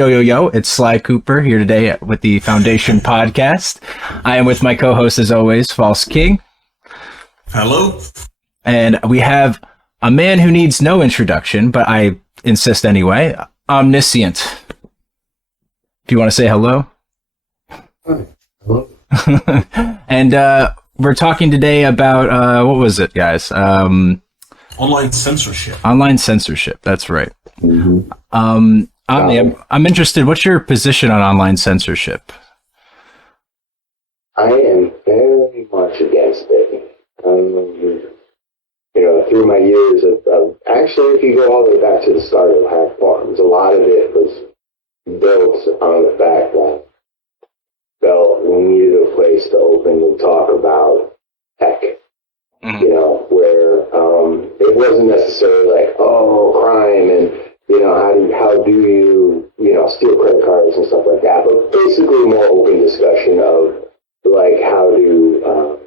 Yo, yo, yo, it's Sly Cooper here today with the Foundation podcast. I am with my co-host, as always, False King. Hello. And we have a man who needs no introduction, but I insist anyway, Omniscient. If you want to say hello. Hi. Hello. And we're talking today about, what was it, guys? Online censorship. Online censorship, that's right. Mm-hmm. Omni, I'm interested, what's your position on online censorship? I am very much against it. Through my years of actually, if you go all the way back to the start of HackForums, a lot of it was built on the fact that felt we needed a place to openly talk about tech. Mm-hmm. Where it wasn't necessarily like, oh, crime and how do you steal credit cards and stuff like that, but basically more open discussion of like how do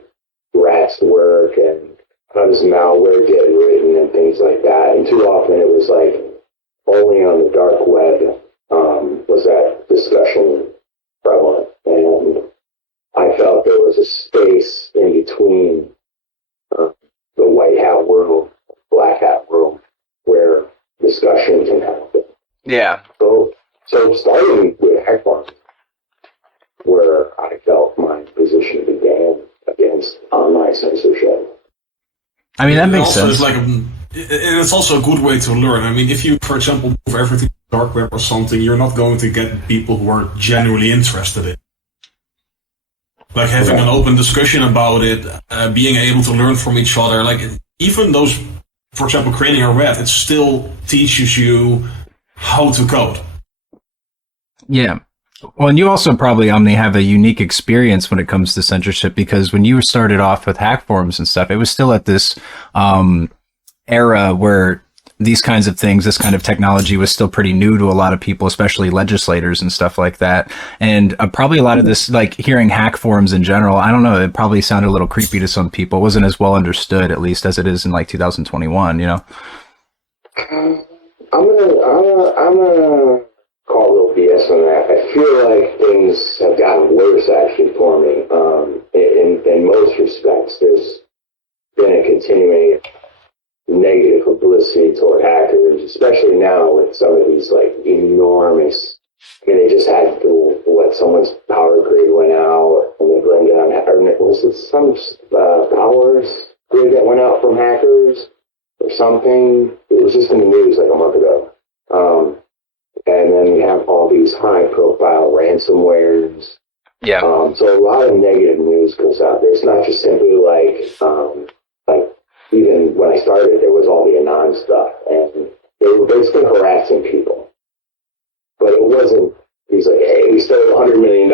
rats work and how does malware get written and things like that. And too often it was like only on the dark web was that discussion prevalent, and I felt there was a space in between the white hat world, black hat world, where discussion can happen. Yeah. So starting with HackForums, where I felt my position began against online censorship. I mean, that makes sense. It's also a good way to learn. I mean, if you, for example, move everything to the dark web or something, you're not going to get people who are genuinely interested in it. Like having an open discussion about it, being able to learn from each other. Like even those, for example, creating a red, it still teaches you how to code. Yeah. Well, and you also probably, Omni, have a unique experience when it comes to censorship, because when you started off with HackForums and stuff, it was still at this era where these kinds of things, this kind of technology was still pretty new to a lot of people, especially legislators and stuff like that. And probably a lot of this, like hearing HackForums in general, I don't know, it probably sounded a little creepy to some people. It wasn't as well understood, at least, as it is in like 2021, I'm gonna call a little BS on that. I feel like things have gotten worse actually for me. In most respects, there's been a continuing negative publicity toward hackers, especially now with some of these like enormous. I mean, they just had someone's power grid went out, and they blamed it on, or was it some power grid that went out from hackers or something? It was just in the news like a month ago. And then we have all these high-profile ransomwares. Yeah. So a lot of negative news goes out there. It's not just simply like even when I started, there was all the Anon stuff, and they were basically harassing people. But it wasn't. He's like, "Hey, we stole $100 million."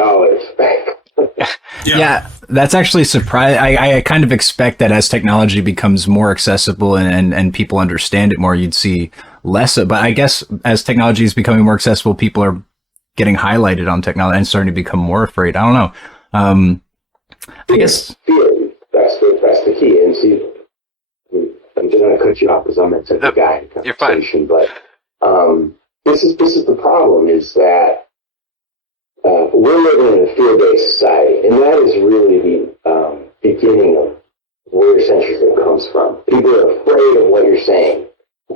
Yeah, that's actually surprising. I kind of expect that as technology becomes more accessible and people understand it more, you'd see less. But I guess as technology is becoming more accessible, people are getting highlighted on technology and starting to become more afraid. I don't know. I guess fear. That's the key. And see, I'm just going to cut you off because I'm a type of guy in conversation. But this is the problem: is that we're living in a fear-based society, and that is really the beginning of where censorship comes from. People are afraid of what you're saying,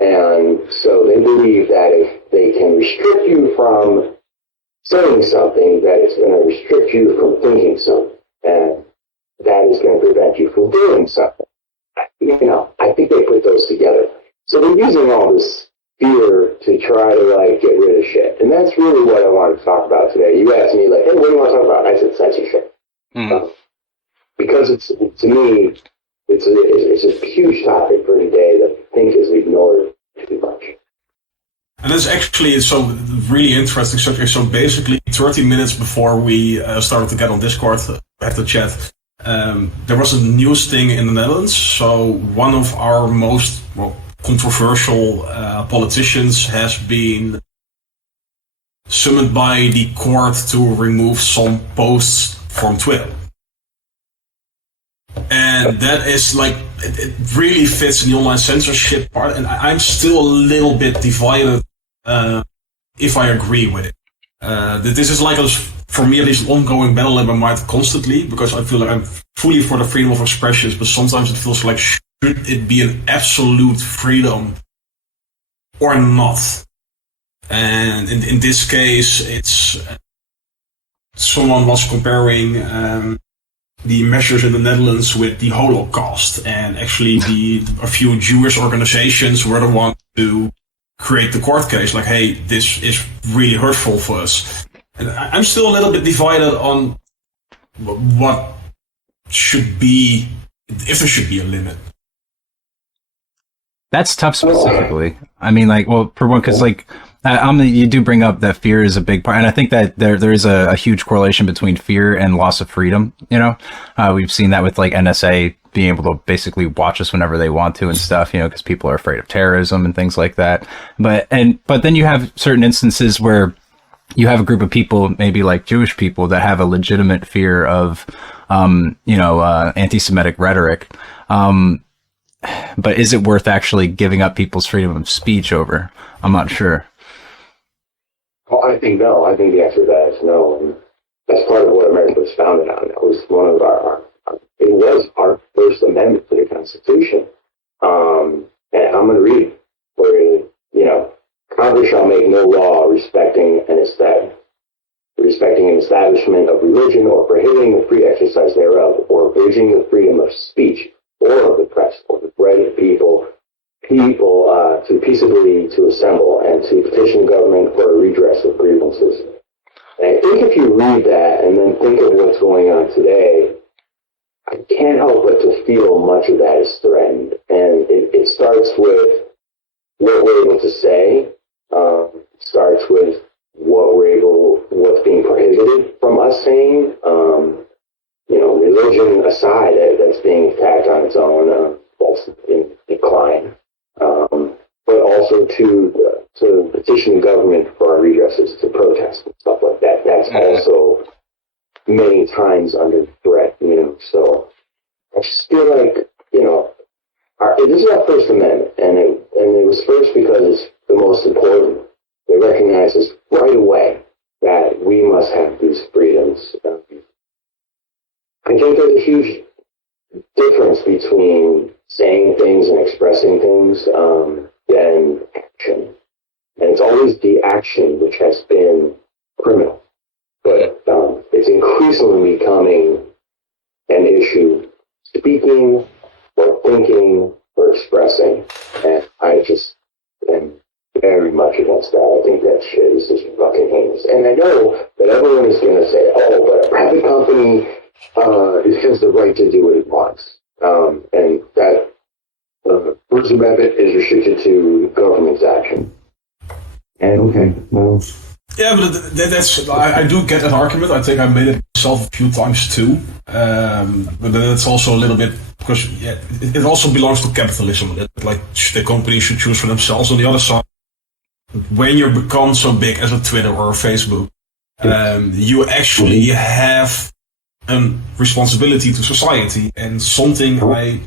and so they believe that if they can restrict you from saying something, that it's going to restrict you from thinking something, and that is going to prevent you from doing something. I think they put those together. So they're using all this fear to try to get rid of shit, and that's really what I wanted to talk about today. You asked me hey, what do you want to talk about? And I said censorship, because it's, to me, it's a huge topic for today that I think is ignored too much. And that's actually so really interesting subject. So basically, 30 minutes before we started to get on Discord, have to chat. There was a news thing in the Netherlands. So one of our most controversial politicians has been summoned by the court to remove some posts from Twitter. And that is it really fits in the online censorship part. And I'm still a little bit divided if I agree with it. This is like, for me at least, an ongoing battle in my mind constantly, because I feel like I'm fully for the freedom of expression, but sometimes it feels like, should it be an absolute freedom or not? And in this case, it's someone was comparing the measures in the Netherlands with the Holocaust, and actually a few Jewish organizations were the ones to create the court case, like, hey, this is really hurtful for us. And I'm still a little bit divided on what should be, if there should be a limit. That's tough specifically. I mean, like, well, for one, because like, you do bring up that fear is a big part, and I think that there is a huge correlation between fear and loss of freedom. You know, we've seen that with like NSA being able to basically watch us whenever they want to and stuff. You know, because people are afraid of terrorism and things like that. But then you have certain instances where you have a group of people, maybe like Jewish people, that have a legitimate fear of, anti-Semitic rhetoric. But is it worth actually giving up people's freedom of speech over? I'm not sure. Well, I think no. I think the answer to that is no. And that's part of what America was founded on. It was one of it was our First Amendment to the Constitution. And I'm going to read where, Congress shall make no law respecting an establishment of religion or prohibiting the free exercise thereof, or abridging the freedom of speech or of the press, or the right of people to peaceably to assemble and to petition government for a redress of grievances. And I think if you read that and then think of what's going on today, I can't help but to feel much of that is threatened. And it starts with what we're able to say, starts with what's being prohibited from us saying, religion aside, that's being attacked on its own, that's in decline, but also to petition government for our redresses, to protest and stuff like that. That's also many times under threat, so I just feel like, this is our First Amendment, and it was first because it's the most important. It recognizes right away that we must have these freedoms. I think there's a huge difference between saying things and expressing things than action. And it's always the action which has been criminal. But it's increasingly becoming an issue, speaking or thinking or expressing. And I just am very much against that. I think that shit is just fucking heinous. And I know that everyone is going to say, oh, but a private company has the right to do what it wants. And that First Amendment is restricted to government's action. And okay, well. Yeah, but that's I do get that argument. I think I made it myself a few times too. But then it's also a little bit, because it also belongs to capitalism. Like, the company should choose for themselves. On the other side, when you become so big as a Twitter or a Facebook, you actually have a responsibility to society. And something I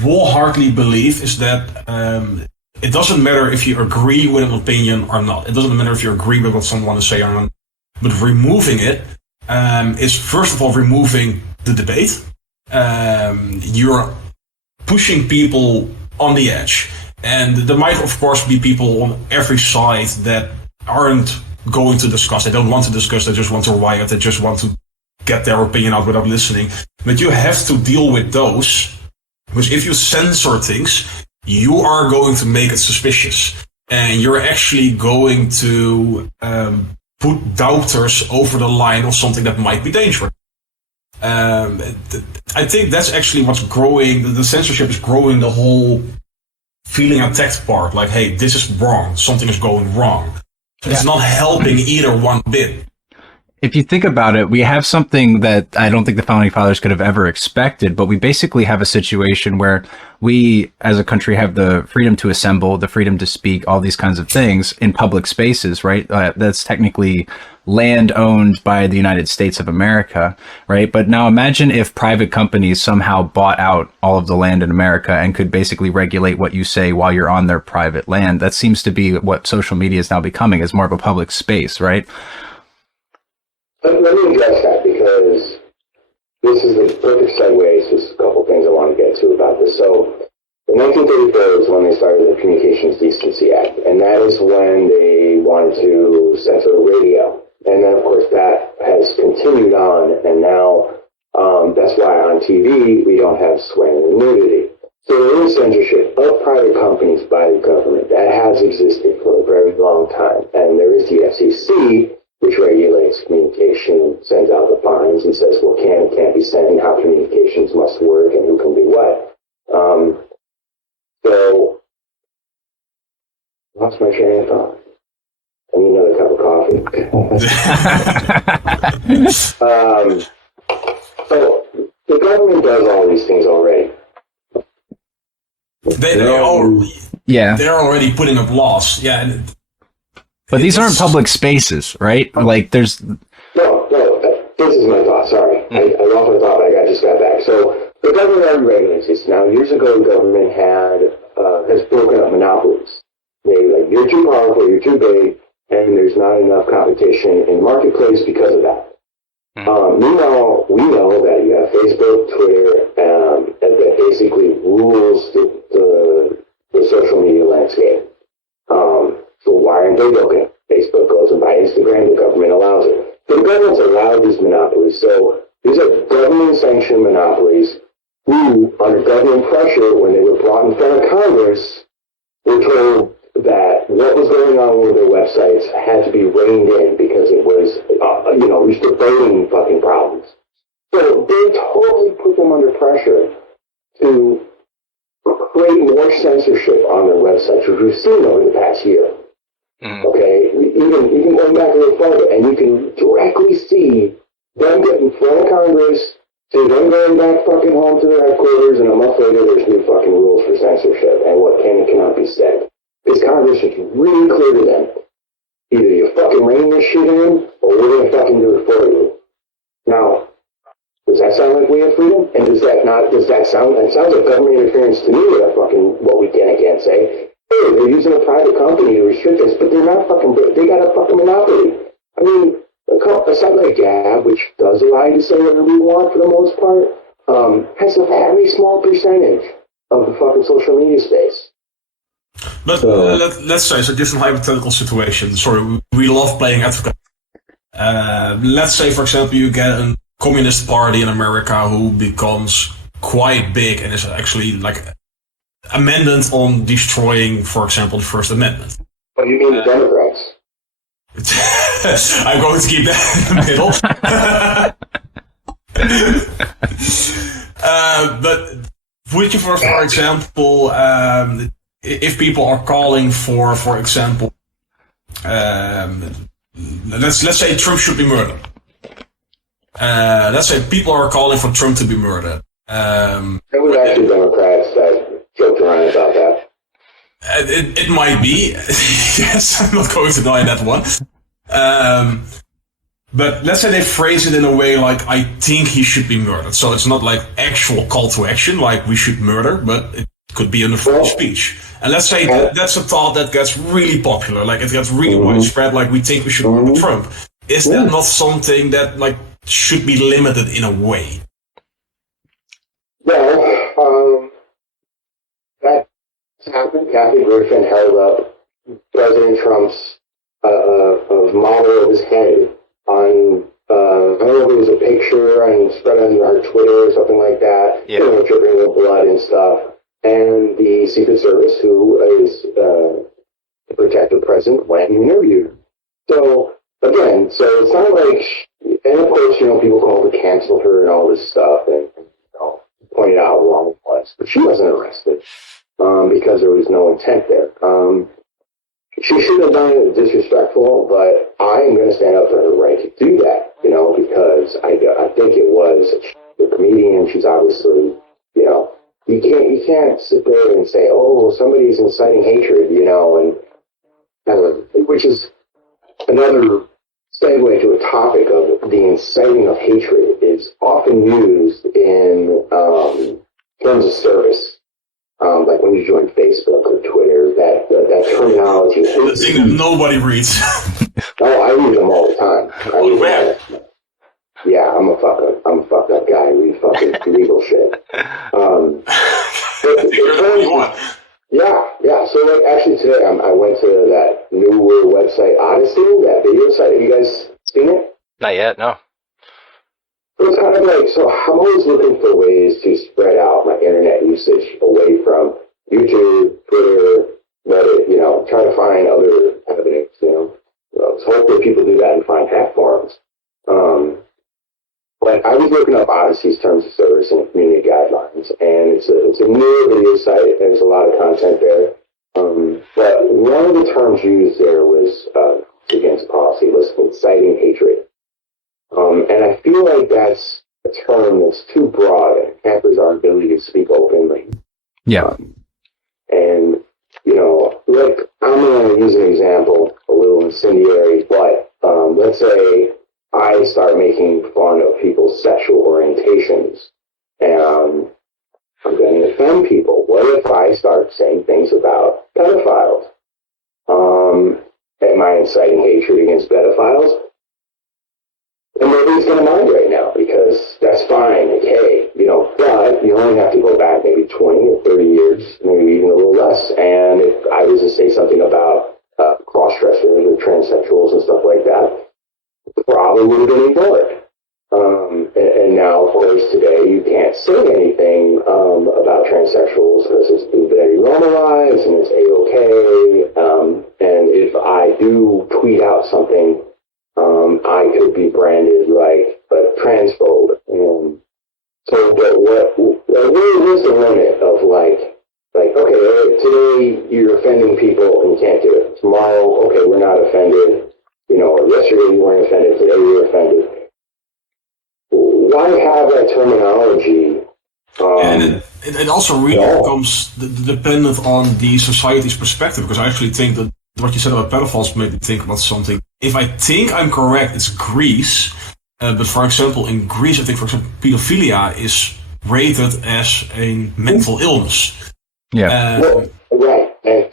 wholeheartedly believe is that it doesn't matter if you agree with an opinion or not. It doesn't matter if you agree with what someone is saying or not. But removing it is, first of all, removing the debate. You're pushing people on the edge. And there might, of course, be people on every side that aren't going to discuss. They don't want to discuss. They just want to riot. They just want to get their opinion out without listening. But you have to deal with those. Because if you censor things, you are going to make it suspicious. And you're actually going to put doubters over the line of something that might be dangerous. I think that's actually what's growing. The censorship is growing the whole feeling attacked part. Like, hey, this is wrong. Something is going wrong. So it's not helping either one bit. if you think about it, we have something that I don't think the founding fathers could have ever expected, but we basically have a situation where we as a country have the freedom to assemble, the freedom to speak, all these kinds of things in public spaces, right? That's technically land owned by the United States of America, right? But now imagine if private companies somehow bought out all of the land in America and could basically regulate what you say while you're on their private land. That seems to be what social media is now becoming, is more of a public space, right? Let me address that, because this is the perfect segue. So there's a couple things I want to get to about this. So in 1934 is when they started the Communications Decency Act, and that is when they wanted to censor radio. And then, of course, that has continued on, and now that's why on TV we don't have swearing and nudity. So there is censorship of private companies by the government. That has existed for a very long time. And there is the FCC, which regulates communication, sends out the fines, and says what can and can't be sent, and how communications must work, and who can do what. So, lost my train of thought. I need another cup of coffee. So, the government does all these things already. They're already putting up laws. Yeah. And but these aren't public spaces, right? Like there's... No, this is my thought, sorry. I lost my thought, I just got back. So, the government already regulates this. Now, years ago, the government has broken up monopolies. They like, you're too powerful, you're too big, and there's not enough competition in the marketplace because of that. Meanwhile, we know that you have Facebook, Twitter, that basically rules the social media landscape. So why aren't they broken? Facebook goes and buys Instagram, the government allows it. So the government's allowed these monopolies. So these are government-sanctioned monopolies who, under government pressure, when they were brought in front of Congress, were told that what was going on with their websites had to be reined in because it was, it was the voting fucking problems. So they totally put them under pressure to create more censorship on their websites, which we've seen over the past year. Okay, even going back a little further, and you can directly see them get in front of Congress, see them going back fucking home to their headquarters, and a month later there's new fucking rules for censorship and what can and cannot be said. Because Congress is really clear to them. Either you fucking rein this shit in, or we're gonna fucking do it for you. Now, does that sound like we have freedom? And does that sound like government interference to me, fucking what we can and can't say. Hey, they're using a private company to restrict us, but they're not fucking, they got a fucking monopoly. I mean, a site like Gab, which does allow you to say whatever we want for the most part, has a very small percentage of the fucking social media space. But let's say, so just a hypothetical situation. Sorry, we love playing advocate. Let's say, for example, you get a communist party in America who becomes quite big and is actually like amendment on destroying, for example, the First Amendment. Oh, you mean the Democrats? I'm going to keep that in the middle. But would you, for example, if people are calling for example, let's say Trump should be murdered. Let's say people are calling for Trump to be murdered. There was actually Democrats that joked around about that. It might be. Yes, I'm not going to deny that one. But let's say they phrase it in a way like, I think he should be murdered. So it's not like actual call to action, like we should murder, but it could be in a free speech. And let's say that's a thought that gets really popular, like it gets really widespread, like we think we should murder Trump. Is that not something that like should be limited in a way? Well, that's happened. Kathy Griffin held up President Trump's model of his head on, I don't know if it was a picture and spread on her Twitter or something like that, dripping with blood and stuff. And the Secret Service, who is to protect the president when interviewed. So, again, it's not like, and of course, people called to cancel her and all this stuff and pointed out how wrong it was. But she wasn't arrested because there was no intent there. She shouldn't have done it disrespectful, but I am going to stand up for her right to do that. I think it was the comedian. She's obviously, you can't sit there and say, oh, somebody's inciting hatred, and which is another segue to a topic of the inciting of hatred is often used in terms of service. Like when you join Facebook or Twitter, that terminology. The thing that nobody reads. Oh, I read them all the time. Yeah, I'm a fucked up guy. I read fucking legal shit. Yeah. So like, actually today, I went to that new website Odyssey, that video site. Have you guys seen it? Not yet, no. It's kind of like, so I'm always looking for ways to spread out my internet usage away from YouTube, Twitter, Reddit, try to find other avenues, So hopefully people do that and find HackForums. But I was looking up Odyssey's terms of service and community guidelines, and it's a new video site. There's a lot of content there. But one of the terms used there was against policy was inciting hatred. And I feel like that's a term that's too broad and hampers our ability to speak openly. Yeah. And, like, I'm going to use an example, a little incendiary, but let's say I start making fun of people's sexual orientations, and I'm going to offend people. What if I start saying things about pedophiles? Am I inciting hatred against pedophiles? And nobody's going to mind right now because that's fine. Like, hey, but you only have to go back maybe 20 or 30 years, maybe even a little less. And if I was to say something about cross-dressers or transsexuals and stuff like that, probably would have been ignored. And now, of course, today you can't say anything about transsexuals because it's been very normalized and it's A-okay. And if I do tweet out something, I could be branded like a transphobe. And so, where is the limit of like, okay, today you're offending people and you can't do it. Tomorrow, okay, we're not offended. Yesterday you weren't offended, today you're offended. Why have that terminology? And it also really becomes dependent on the society's perspective, because I actually think that what you said about pedophiles made me think about something. If I think I'm correct, it's Greece. But for example, in Greece, I think, for example, pedophilia is rated as a mental illness. Yeah. Right. And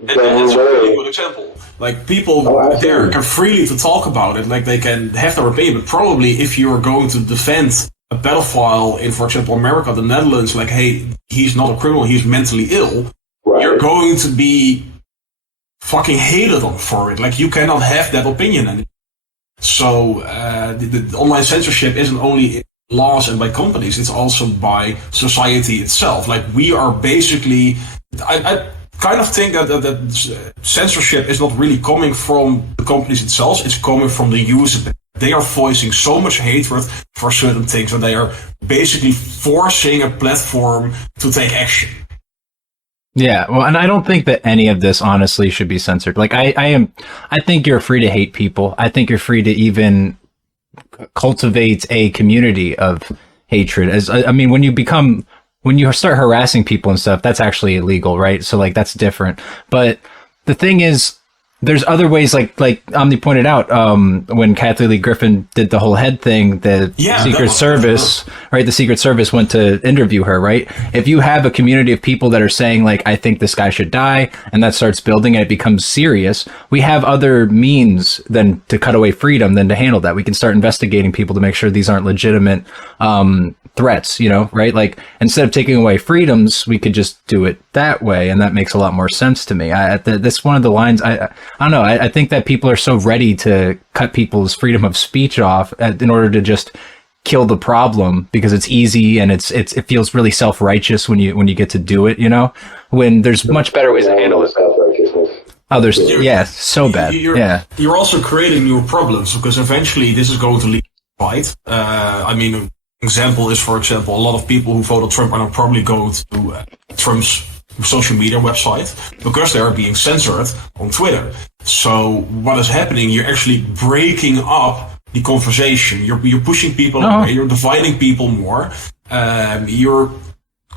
it's a really good example. Like, people there can freely to talk about it, like they can have their opinion, but probably if you're going to defend a pedophile in, for example, America, the Netherlands, like, hey, he's not a criminal, he's mentally ill, you're going to be fucking hated on for it. Like, you cannot have that opinion anymore. So the online censorship isn't only laws and by companies, it's also by society itself. Like, we are basically, I kind of think that censorship is not really coming from the companies itself, it's coming from the user. They are voicing so much hatred for certain things, and they are basically forcing a platform to take action. Yeah, well, and I don't think that any of this honestly should be censored. Like, I think you're free to hate people. I think you're free to even cultivate a community of hatred. When you start harassing people and stuff, that's actually illegal, right? So like, that's different. But the thing is, there's other ways, like Omni pointed out, when Kathy Lee Griffin did the whole head thing, the Secret Service, right? The Secret Service went to interview her, right? If you have a community of people that are saying, like, I think this guy should die, and that starts building and it becomes serious, we have other means than to cut away freedom than to handle that. We can start investigating people to make sure these aren't legitimate threats, right? Like, instead of taking away freedoms, we could just do it that way, and that makes a lot more sense to me. That's one of the lines. I don't know. I think that people are so ready to cut people's freedom of speech off in order to just kill the problem because it's easy and it feels really self-righteous when you get to do it. When there's much better ways to handle it. Others, so bad. You're also creating new problems because eventually this is going to lead to a fight. Example is, for example, a lot of people who voted Trump are now probably going to Trump's social media website because they are being censored on Twitter. So what is happening? You're actually breaking up the conversation. You're pushing people away. You're dividing people more. You're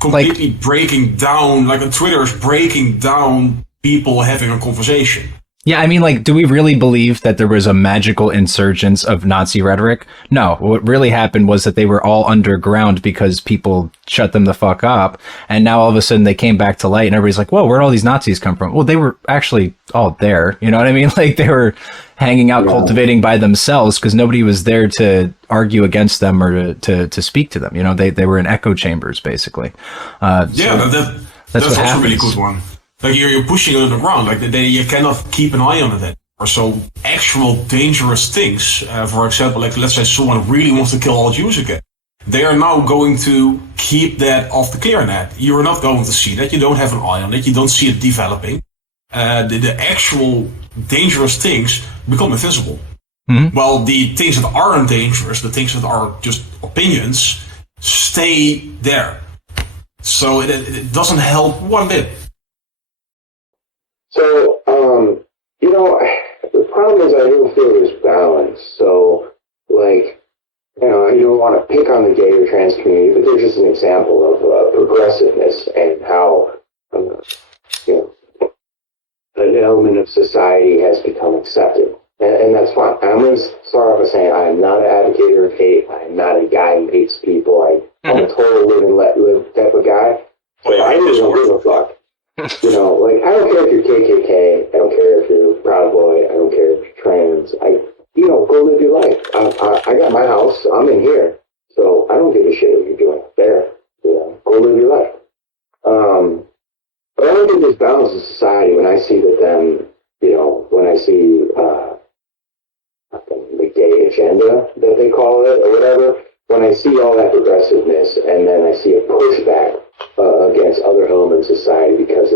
completely breaking down, like Twitter is breaking down people having a conversation. Yeah, I mean, like, do we really believe that there was a magical insurgence of Nazi rhetoric? No, what really happened was that they were all underground because people shut them the fuck up. And now all of a sudden they came back to light and everybody's like, whoa, where'd all these Nazis come from? Well, they were actually all there. You know what I mean? Like, they were hanging out, cultivating by themselves because nobody was there to argue against them or to speak to them. You know, they were in echo chambers, basically. That's also a really good one. Like you're pushing it around, like you cannot keep an eye on it anymore. So actual dangerous things, for example, like let's say someone really wants to kill all Jews again. They are now going to keep that off the clear net. You're not going to see that. You don't have an eye on it. You don't see it developing. The actual dangerous things become invisible. Mm-hmm. While the things that aren't dangerous, the things that are just opinions, stay there. So it doesn't help one bit. So, the problem is I don't feel there's balance. So, like, I don't want to pick on the gay or trans community, but they're just an example of progressiveness and how, an element of society has become accepted. And that's fine. I'm going to start off by saying I am not an advocator of hate. I am not a guy who hates people. I'm a total live and let live type of guy. So I really don't give a fuck. I don't care if you're KKK, I don't care if you're Proud Boy, I don't care if you're trans, go live your life. I got my house, I'm in here, so I don't give a shit what you're doing there, go live your life. But I don't think there's balance in society when I see when I see the gay agenda that they call it, or whatever, when I see all that progressiveness, and then I see a pushback against other elements of society because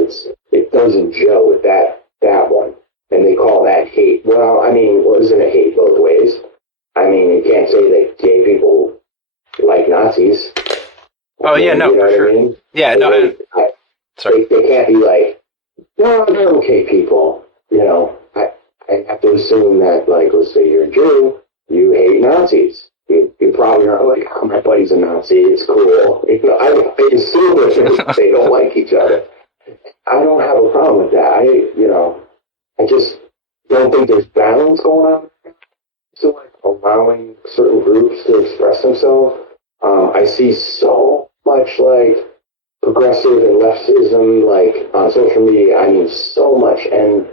it doesn't gel with that one, and they call that hate. Well, isn't it hate both ways? You can't say that gay people like Nazis. Oh yeah, no, for sure. I mean? Yeah, no. Sorry, they can't be like, no, they're okay people. I have to assume that, like, let's say you're a Jew, you hate Nazis. You probably are like, oh, my buddy's a Nazi, it's cool. I assume that they don't like each other. I don't have a problem with that. I just don't think there's balance going on. So, like, allowing certain groups to express themselves. I see so much, like, progressive and leftism, like, on social media. So much. And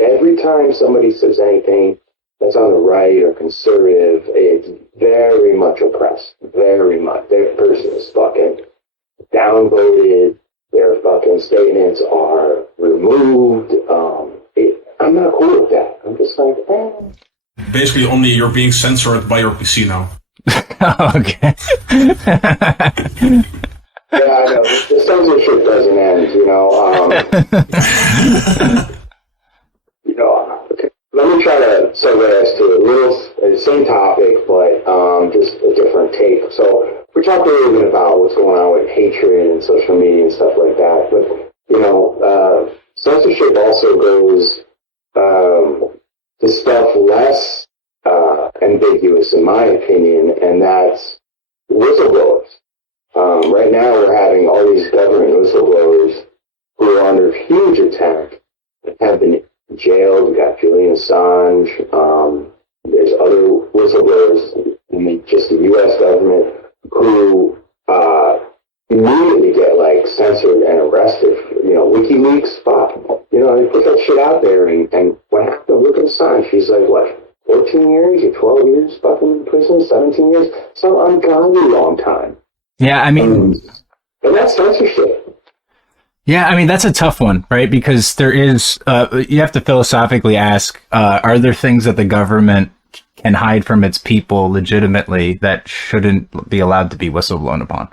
every time somebody says anything that's on the right or conservative, it's very much oppressed. Very much. Their person is fucking downvoted. Their fucking statements are removed. I'm not cool with that. I'm just like, Basically, only you're being censored by your PC now. Okay. Yeah, I know. The censorship doesn't end, Let me try to segue us to the same topic, but just a different take. So we talked a little bit about what's going on with hatred and social media and stuff like that. But, censorship also goes to stuff less ambiguous, in my opinion, and that's whistleblowers. Right now we're having all these government whistleblowers who are under huge attack and have been jailed. We got Julian Assange. There's other whistleblowers in the U.S. government who immediately get censored and arrested. WikiLeaks, they put that shit out there, and what happened? Look at Assange. He's like, what, 14 years or 12 years fucking in prison, 17 years, some ungodly long time. Yeah, and that's censorship. Yeah, that's a tough one, right? Because there is, you have to philosophically ask, are there things that the government can hide from its people legitimately that shouldn't be allowed to be whistleblown upon,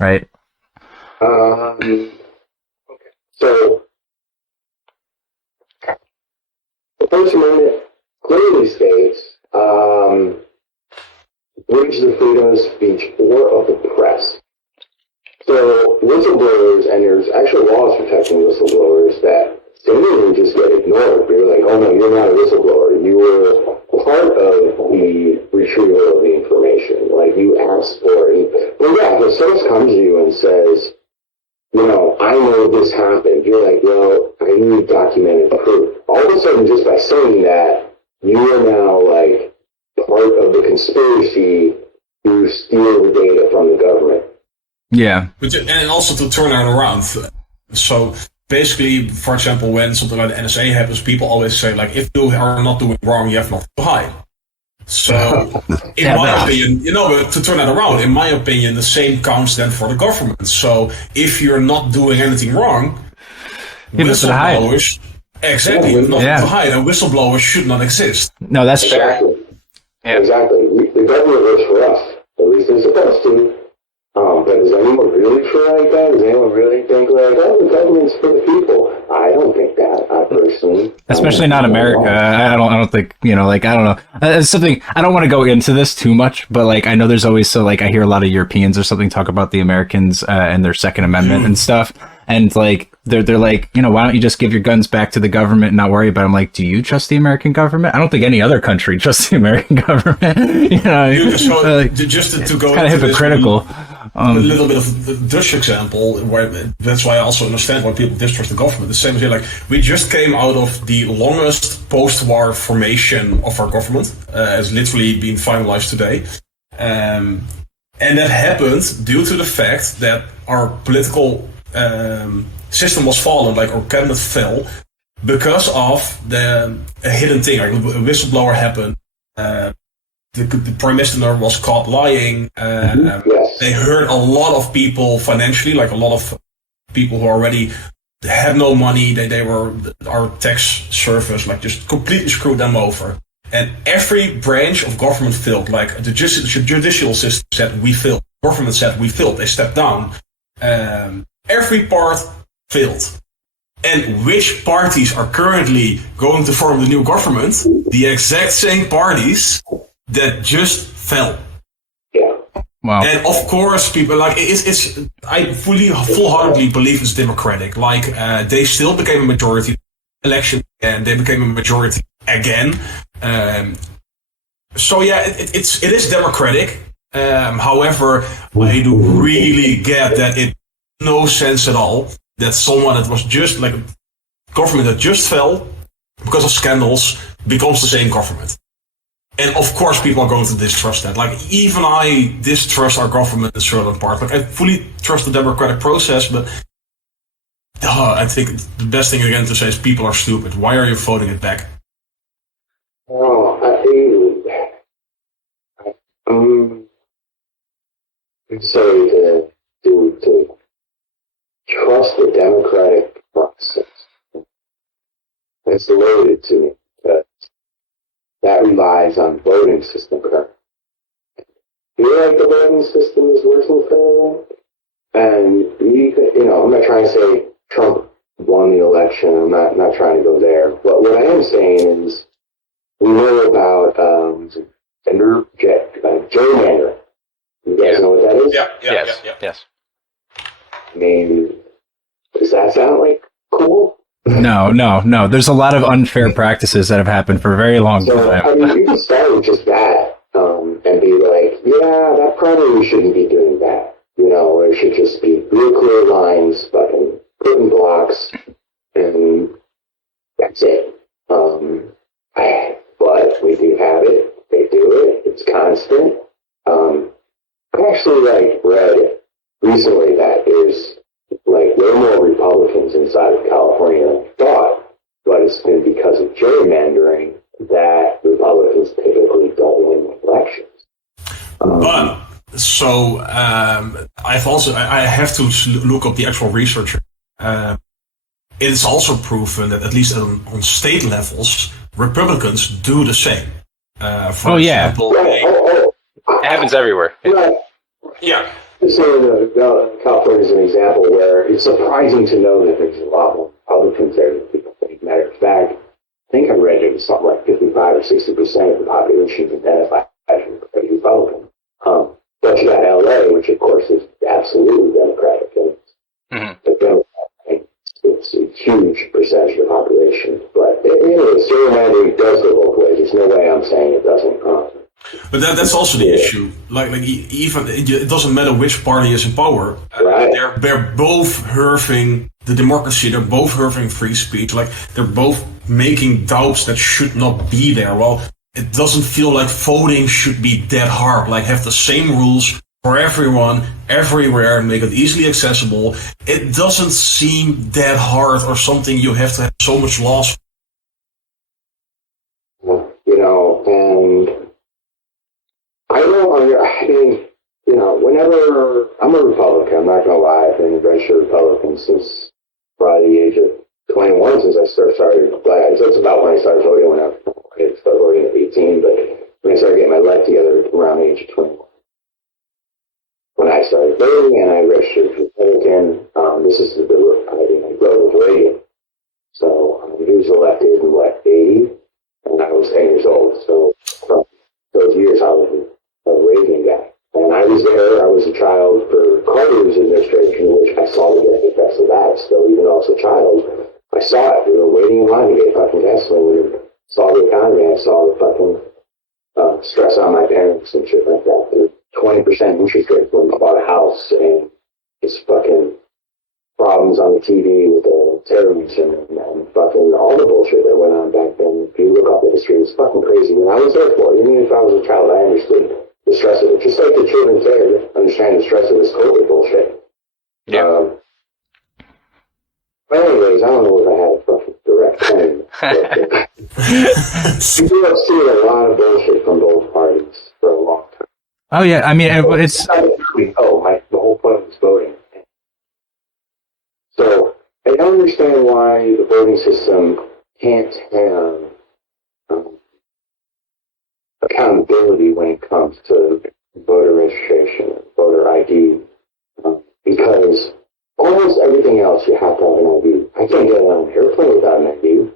right? Okay. So, the First Amendment clearly states, bridge the freedom of speech or of the press. So whistleblowers, and there's actual laws protecting whistleblowers that seemingly just get ignored. You're like, oh no, you're not a whistleblower. You were part of the If you're like, well, I need documented proof. All of a sudden, just by saying that, you are now like part of the conspiracy to steal the data from the government. Yeah. And also to turn it around. So basically, for example, when something like the NSA happens, people always say, like, if you are not doing wrong, you have nothing to hide. So, in my opinion, but to turn that around, in my opinion, the same counts then for the government. So, if you're not doing anything wrong, whistleblowers, exactly, nothing to hide, and whistleblowers should not exist. No, that's fair. Yeah. Exactly. The government works for us. At least they're supposed to. But does anyone really feel like that? Does anyone really think like, oh, the government's for the people? I don't think that, personally. Especially not America. I don't think, I don't know. It's something, I don't want to go into this too much, but like, I know there's always, I hear a lot of Europeans or something talk about the Americans and their Second Amendment and stuff. And like, they're like, why don't you just give your guns back to the government and not worry about it? I'm like, do you trust the American government? I don't think any other country trusts the American government. Just to go kind of hypocritical. A little bit of the Dutch example, where that's why I also understand why people distrust the government. The same as here, like, we just came out of the longest post-war formation of our government. It's literally been finalized today. And that happened due to the fact that our political system was fallen, like our cabinet fell, because of a hidden thing. Like a whistleblower happened. The prime minister was caught lying. They hurt a lot of people financially, like a lot of people who already had no money. They were our tax service, like just completely screwed them over. And every branch of government failed. Like the judicial system said, we failed. Government said, we failed. They stepped down. Every part failed. And which parties are currently going to form the new government? The exact same parties that just fell. Yeah. Wow. And of course, people like it's. I full-heartedly believe it's democratic. Like they still became a majority election, and they became a majority again. So yeah, it is democratic. However, I do really get that it no sense at all that someone that was just like a government that just fell because of scandals becomes the same government. And of course, people are going to distrust that. Like, even I distrust our government in certain parts. Like, I fully trust the democratic process, but I think the best thing again to say is people are stupid. Why are you voting it back? Oh, I'd say to trust the democratic process. That's loaded to me. That relies on voting system currently. Feel like the voting system is working for everyone? And I'm not trying to say Trump won the election. I'm not trying to go there. But what I am saying is we know about gerrymandering. You guys know what that is? Yeah. Yes. I mean, does that sound like cool? No. There's a lot of unfair practices that have happened for a very long time. I mean, you can start with just that and be like, yeah, that probably we shouldn't be doing that. Or it should just be real clear lines, fucking putting blocks, and that's it. But we do have it. They do it. It's constant. I actually read recently that there's way more Republicans inside of California than I thought, but it's been because of gerrymandering that Republicans typically don't win elections. I have to look up the actual research. It is also proven that at least on state levels, Republicans do the same. For example, it happens everywhere. Right. Yeah. So California is an example where it's surprising to know that there's a lot more Republicans there than people think. Matter of fact, I think I read it was something like 55 or 60% of the population is identified as Republican. But you got LA, which of course is absolutely Democratic, and it's a huge percentage of the population. But anyway, gerrymandering does go both ways. There's no way I'm saying it doesn't. But that's also the issue. Even it doesn't matter which party is in power. Right. They're both hurting the democracy. They're both hurting free speech. Like they're both making doubts that should not be there. Well, it doesn't feel like voting should be that hard. Like have the same rules for everyone, everywhere, and make it easily accessible. It doesn't seem that hard or something you have to have so much laws. And I mean, whenever I'm a Republican, I'm not gonna lie, I've been a registered Republican since probably the age of 21, since I started. So it's about when I started voting. When I started voting at 18, but when I started getting my life together around the age of 21, when I started voting and I registered Republican, this is I grew up with radio. So he was elected in 80, and I was 10 years old. So from those years, I was a Reagan guy. And I was there, I was a child for Carter's administration, which I saw the effects of that. So even though I was a child, I saw it. We were waiting in line to get fucking Tesla. We saw the economy. I saw the fucking stress on my parents and shit like that. The 20% interest rate when we bought a house, and just fucking problems on the TV with the terrorism and fucking all the bullshit that went on back then. If you look up the history, it was fucking crazy. And I was there for it. Even if I was a child, I understood the stress of it. Just like the children there understand the stress of this COVID bullshit. Yeah. But anyways, I don't know if I had a fucking direct point. People have seen a lot of bullshit from both parties for a long time. Oh yeah, I mean it's. The whole point was voting. So I don't understand why the voting system can't have accountability when it comes to voter registration, voter ID, because almost everything else you have to have an ID. I can't get on an airplane without an ID.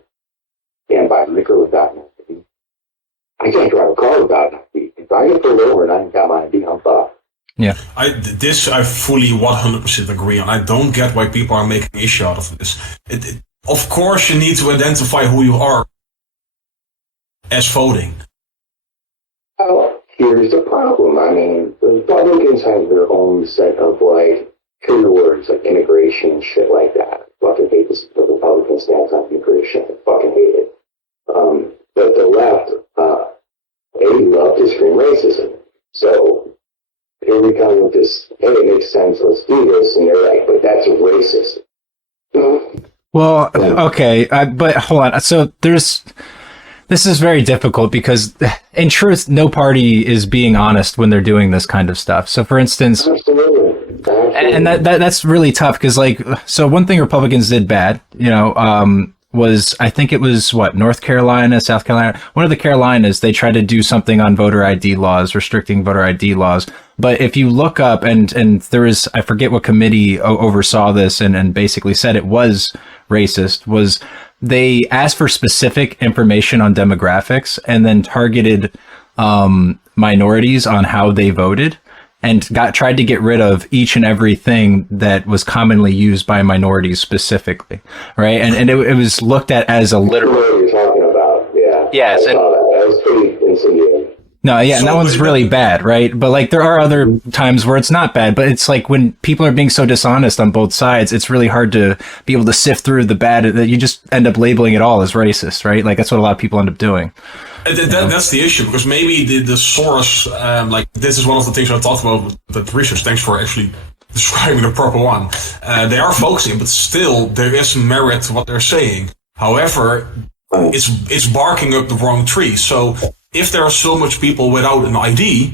Can't buy liquor without an ID. I can't drive a car without an ID. If I get pulled over and I ain't got my ID, I'm fucked. Yeah. I fully 100% agree on. I don't get why people are making issue out of this. Of course, you need to identify who you are as voting. Well, here's the problem. I mean, the Republicans have their own set of, trigger words like immigration and shit like that. I fucking hate the Republican stance on immigration. I fucking hate it. But the left, they love to scream racism. So here we come with this, hey, it makes sense, let's do this, and they're like, but that's racist. Well, okay, but hold on. So this is very difficult because, in truth, no party is being honest when they're doing this kind of stuff. So, for instance, Absolutely. and that's really tough because, so one thing Republicans did bad, was I think it was North Carolina, South Carolina, one of the Carolinas, they tried to do something on voter ID laws, restricting voter ID laws. But if you look up and there is, I forget what committee oversaw this and basically said it was racist, was they asked for specific information on demographics and then targeted minorities on how they voted and tried to get rid of each and everything that was commonly used by minorities specifically, right? And it was looked at as a literal. What you're talking about, yeah. Yes, I saw that. That was pretty incendiary. No, yeah, and that one's really bad, right? But there are other times where it's not bad, but it's like when people are being so dishonest on both sides, it's really hard to be able to sift through the bad that you just end up labeling it all as racist, right? Like that's what a lot of people end up doing. That's the issue, because maybe the source, this is one of the things I talked about with research. Thanks for actually describing the proper one. They are focusing, but still there is merit to what they're saying. However, it's barking up the wrong tree. So if there are so much people without an ID,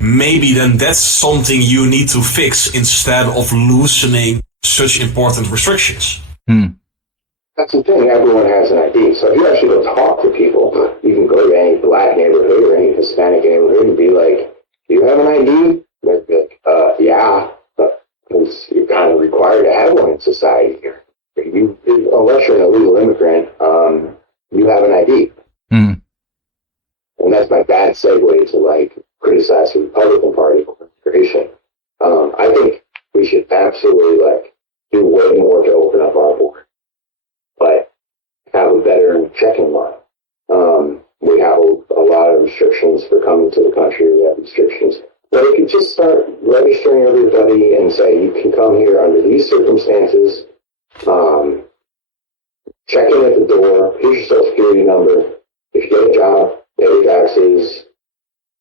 maybe then that's something you need to fix instead of loosening such important restrictions. That's the thing, everyone has an ID. So if you actually go talk to people, you can go to any black neighborhood or any Hispanic neighborhood and be like, do you have an ID? They'd be like, yeah, because you're kind of required to have one in society here. Unless you're an illegal immigrant, you have an ID. And that's my bad segue to criticize the Republican Party for immigration. I think we should absolutely do way more to open up our border, but have a better checking line. We have a lot of restrictions for coming to the country. We have restrictions. But if you just start registering everybody and say you can come here under these circumstances, check in at the door, here's your social security number. If you get a job, pay your taxes,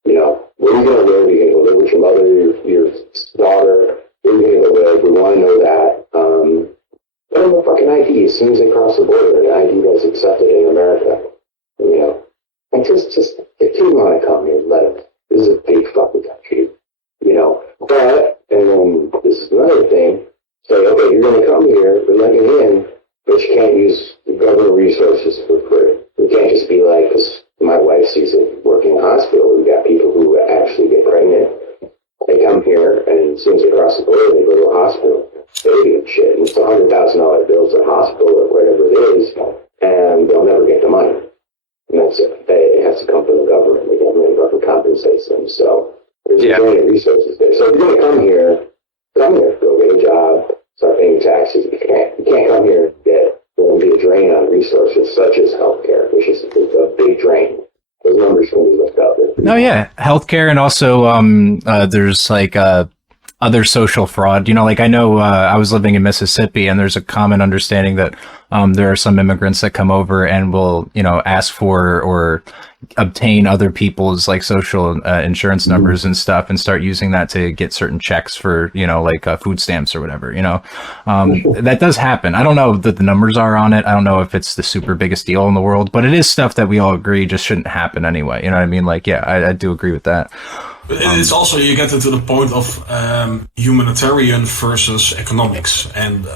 where are you going to live? Are you going to live with your mother, your daughter? Where are you going to live? We want to know that. Let them a fucking ID as soon as they cross the border, an ID that's accepted in America. And just if you want to come here, let them. This is a big fucking country, But, and then this is another thing, say, okay, you're going to come here, we're letting you in, but you can't use government resources for free. You can't just be like, because my wife sees it working in a hospital, we've got people who actually get pregnant. They come here, and as soon as they cross the border, they go to a hospital, baby and shit, and it's $100,000 bills at a hospital or whatever it is, and they'll never get the money. And that's it. It has to come from the government. The government compensates them. So there's a resources there. So if you're going to come here, go get a job, start paying taxes. You can't come here and there'll be a drain on resources such as healthcare, which is a big drain. Those numbers can be looked up. Oh yeah, healthcare, and also there's like other social fraud. I know I was living in Mississippi, and there's a common understanding that there are some immigrants that come over and will, ask for or obtain other people's like social insurance numbers and stuff, and start using that to get certain checks for, like food stamps or whatever. That does happen. I don't know that the numbers are on it. I don't know if it's the super biggest deal in the world, but it is stuff that we all agree just shouldn't happen anyway. You know what I mean? Like, yeah, I do agree with that. But it's also, you get into the point of humanitarian versus economics. And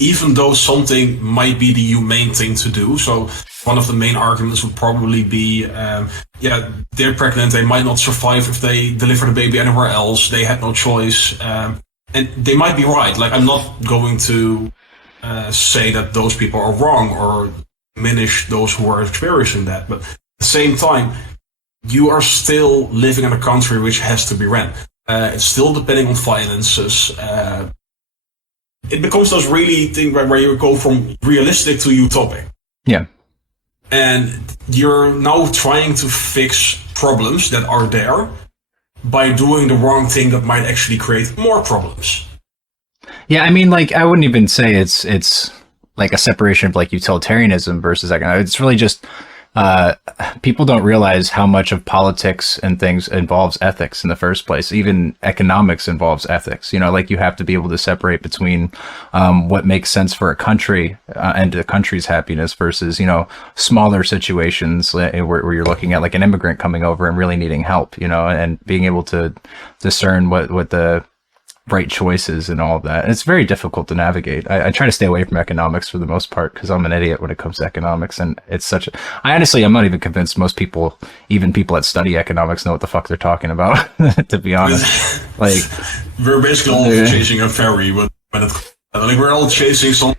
even though something might be the humane thing to do, so one of the main arguments would probably be, they're pregnant, they might not survive if they deliver the baby anywhere else, they had no choice. And they might be right. Like, I'm not going to say that those people are wrong or diminish those who are experiencing that. But at the same time, you are still living in a country which has to be ran. It's still depending on finances. It becomes those really things where you go from realistic to utopic. Yeah. And you're now trying to fix problems that are there by doing the wrong thing that might actually create more problems. Yeah, I mean, like, I wouldn't even say it's like a separation of like utilitarianism versus economics. It's really just people don't realize how much of politics and things involves ethics in the first place. Even economics involves ethics. Like, you have to be able to separate between what makes sense for a country and the country's happiness versus, smaller situations where you're looking at like an immigrant coming over and really needing help, and being able to discern what the right choices and all of that. And it's very difficult to navigate. I try to stay away from economics for the most part because I'm an idiot when it comes to economics, and it's I'm not even convinced most people, even people that study economics, know what the fuck they're talking about. To be honest, like, we're basically all chasing a ferry, but we're all chasing some.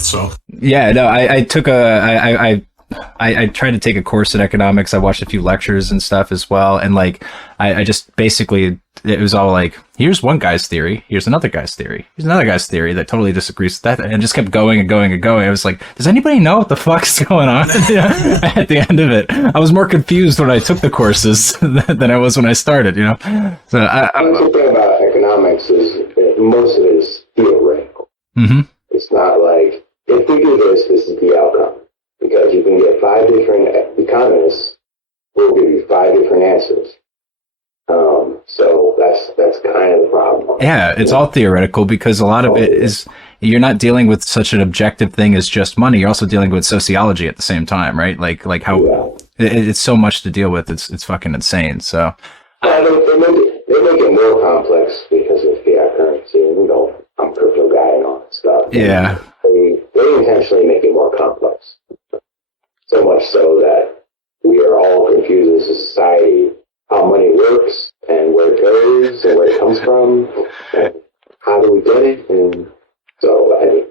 So yeah, no, I took I tried to take a course in economics. I watched a few lectures and stuff as well. And like, I just basically, it was all like, here's one guy's theory. Here's another guy's theory. Here's another guy's theory that totally disagrees with that. And just kept going and going and going. I was like, does anybody know what the fuck's going on at the end of it? I was more confused when I took the courses than I was when I started, So the thing about economics is that most of it is theoretical. Mm-hmm. It's not like, if we do this, this is the outcome. Because you can get 5 different economists who will give you 5 different answers. So that's kind of the problem. Yeah, it's all theoretical because a lot of it is, you're not dealing with such an objective thing as just money. You're also dealing with sociology at the same time, right? Like how it's so much to deal with. It's fucking insane. So they make it more complex because of fiat currency. And I'm a crypto guy and all that stuff. Yeah, they intentionally make it more complex. So much so that we are all confused as a society how money works and where it goes and where it comes from and how do we get it. And so I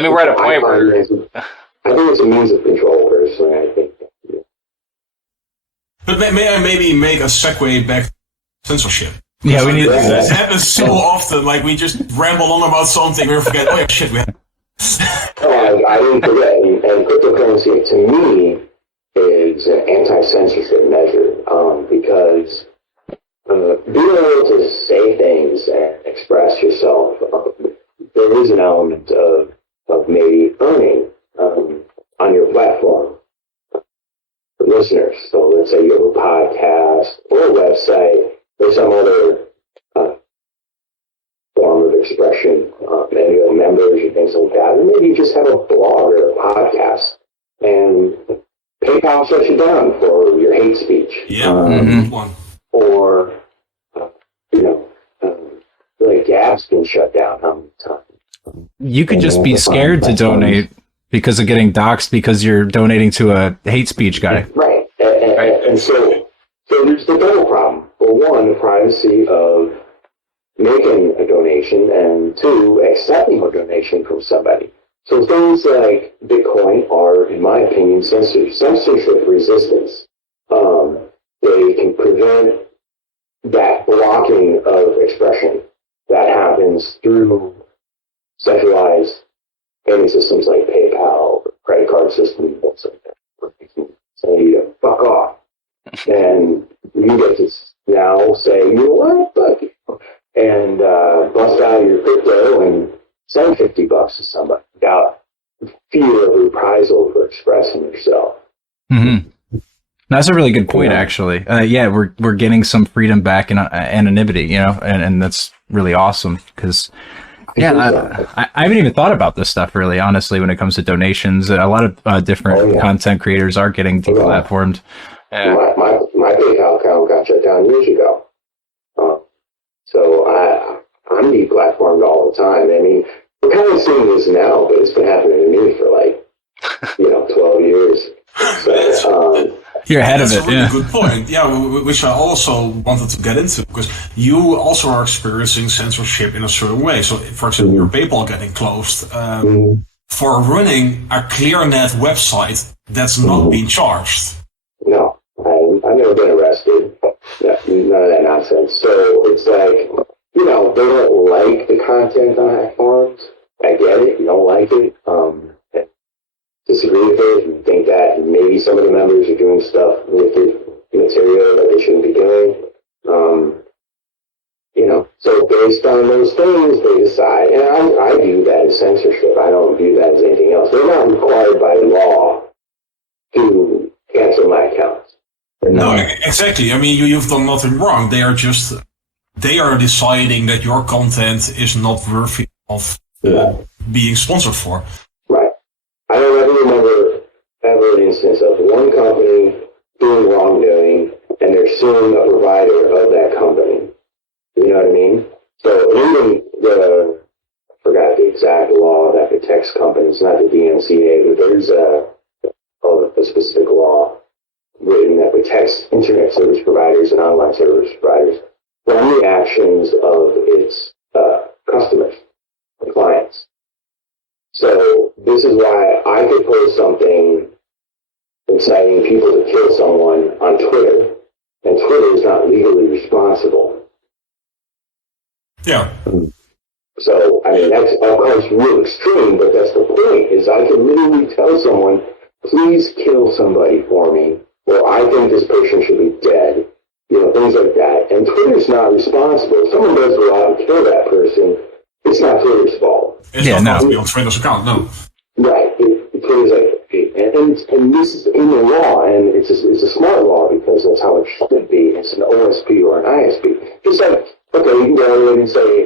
mean, we're at a point where I think it's a means of control, personally. I think. But may I maybe make a segue back to censorship? Yeah, we need that. It happens so often. Like, we just ramble on about something, we forget. Oh yeah, shit, we have. I didn't forget, and cryptocurrency Enunciate, to me, is an anti-censorship measure, because being able to say things and express yourself, there is an element of maybe earning on your platform for listeners. So let's say you have a podcast or a website or some other form of expression, and you have members or things like that. And maybe you just have a blog or a podcast, and PayPal shuts you down for your hate speech. Yeah, one. Or, like Gab's been shut down how many times? You could just be scared to donate because of getting doxxed because you're donating to a hate speech guy. Right. And so there's the double problem. For one, the privacy of making a donation, and two, accepting a donation from somebody. So things like Bitcoin are, in my opinion, censorship resistance. They can prevent that blocking of expression that happens through centralized payment systems like PayPal, or credit card systems, things like that, where they can say you to fuck off. And you get to now say, you know what, fuck you, and bust out your crypto and send $50 to somebody without fear of reprisal for expressing yourself. Mm-hmm. That's a really good point, actually. Yeah, we're getting some freedom back in anonymity, and that's really awesome because, I haven't even thought about this stuff really, honestly, when it comes to donations. A lot of different content creators are getting deplatformed. My PayPal account got shut down years ago. So I'm deplatformed all the time. I mean, we're kind of seeing this now, but it's been happening to me for 12 years. So, you're ahead of it. That's a really good point. Yeah, which I also wanted to get into, because you also are experiencing censorship in a certain way. So, for example, your PayPal getting closed for running a ClearNet website that's not being charged. No, I've never been arrested. None of that nonsense. So it's like, they don't like the content on HackForums. I get it. You don't like it. Disagree with it. You think that maybe some of the members are doing stuff with the material that they shouldn't be doing. So based on those things, they decide. And I view that as censorship. I don't view that as anything else. They're not required by law to cancel my accounts. No, exactly. I mean, you've done nothing wrong. They are deciding that your content is not worthy of being sponsored for. Right. I don't ever remember an instance of one company doing wrongdoing and they're suing a provider of that company. You know what I mean? So even I forgot the exact law that protects companies, not the DMCA, but there's a specific law written that protects internet service providers and online service providers from the actions of its customers and clients. So this is why I could post something inciting people to kill someone on Twitter, and Twitter is not legally responsible. Yeah. So, I mean, that's of course real extreme, but that's the point, is I can literally tell someone, please kill somebody for me, or I think this person should be dead, things like that. And Twitter's not responsible. If someone does go out and kill that person, it's not Twitter's fault. It's not going to be on Twitter's account, no. Right. Twitter's like, and this is in the law, and it's a smart law because that's how it should be. It's an OSP or an ISP. Just like, okay, you can go in and say,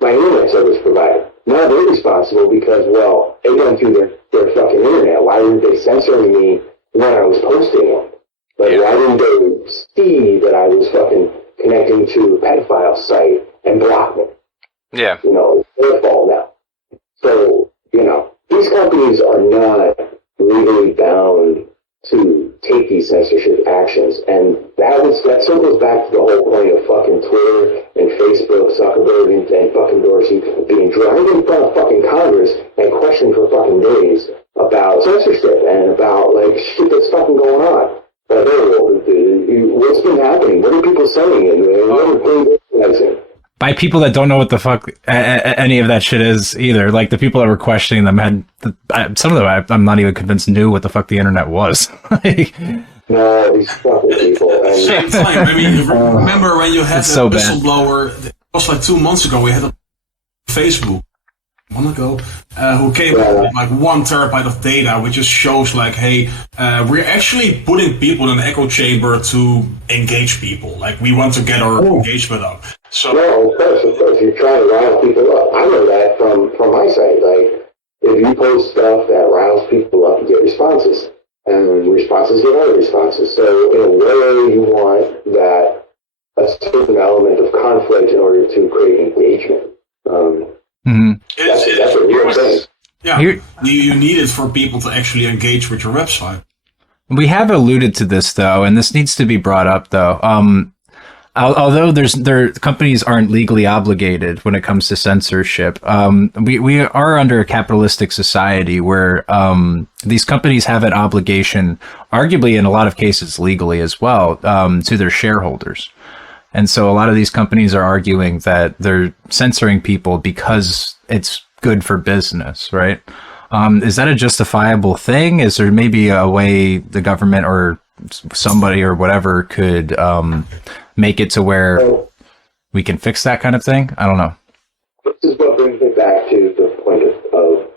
my internet service provider. Now they're responsible because, they went through their fucking internet. Why weren't they censoring me when I was posting it? Why didn't they see that I was fucking connecting to a pedophile site and block me? Yeah. It's their fault now. So, these companies are not legally bound to take these censorship actions. And that circles back to the whole point of fucking Twitter and Facebook, Zuckerberg and fucking Dorsey being dragged in front of fucking Congress and questioned for fucking days about censorship and about shit that's fucking going on. What's been happening? What are people saying? And what are they realizing? by people that don't know what the fuck any of that shit is either. Like the people that were questioning them some of them I'm not even convinced knew what the fuck the internet was. No, these fucking people. And, same time. I mean, remember when you had It's that so bad. whistleblower? It was like 2 months ago. We had a Facebook. One ago, who came up with like 1 terabyte of data, which just shows like, hey, we're actually putting people in an echo chamber to engage people. Like we want to get our engagement up. So no, of course, you're trying to rile people up. I know that from my side. Like, if you post stuff that riles people up, you get responses, and responses get other responses. So in a way, you want that a certain element of conflict in order to create engagement. That's a real thing. Yeah, you need it for people to actually engage with your website. We have alluded to this though, and this needs to be brought up though. Although companies aren't legally obligated when it comes to censorship, we are under a capitalistic society where these companies have an obligation, arguably in a lot of cases legally as well, to their shareholders. And so a lot of these companies are arguing that they're censoring people because it's good for business, right? Is that a justifiable thing? Is there maybe a way the government or somebody or whatever could make it to where we can fix that kind of thing? I don't know. This is what brings me back to the point of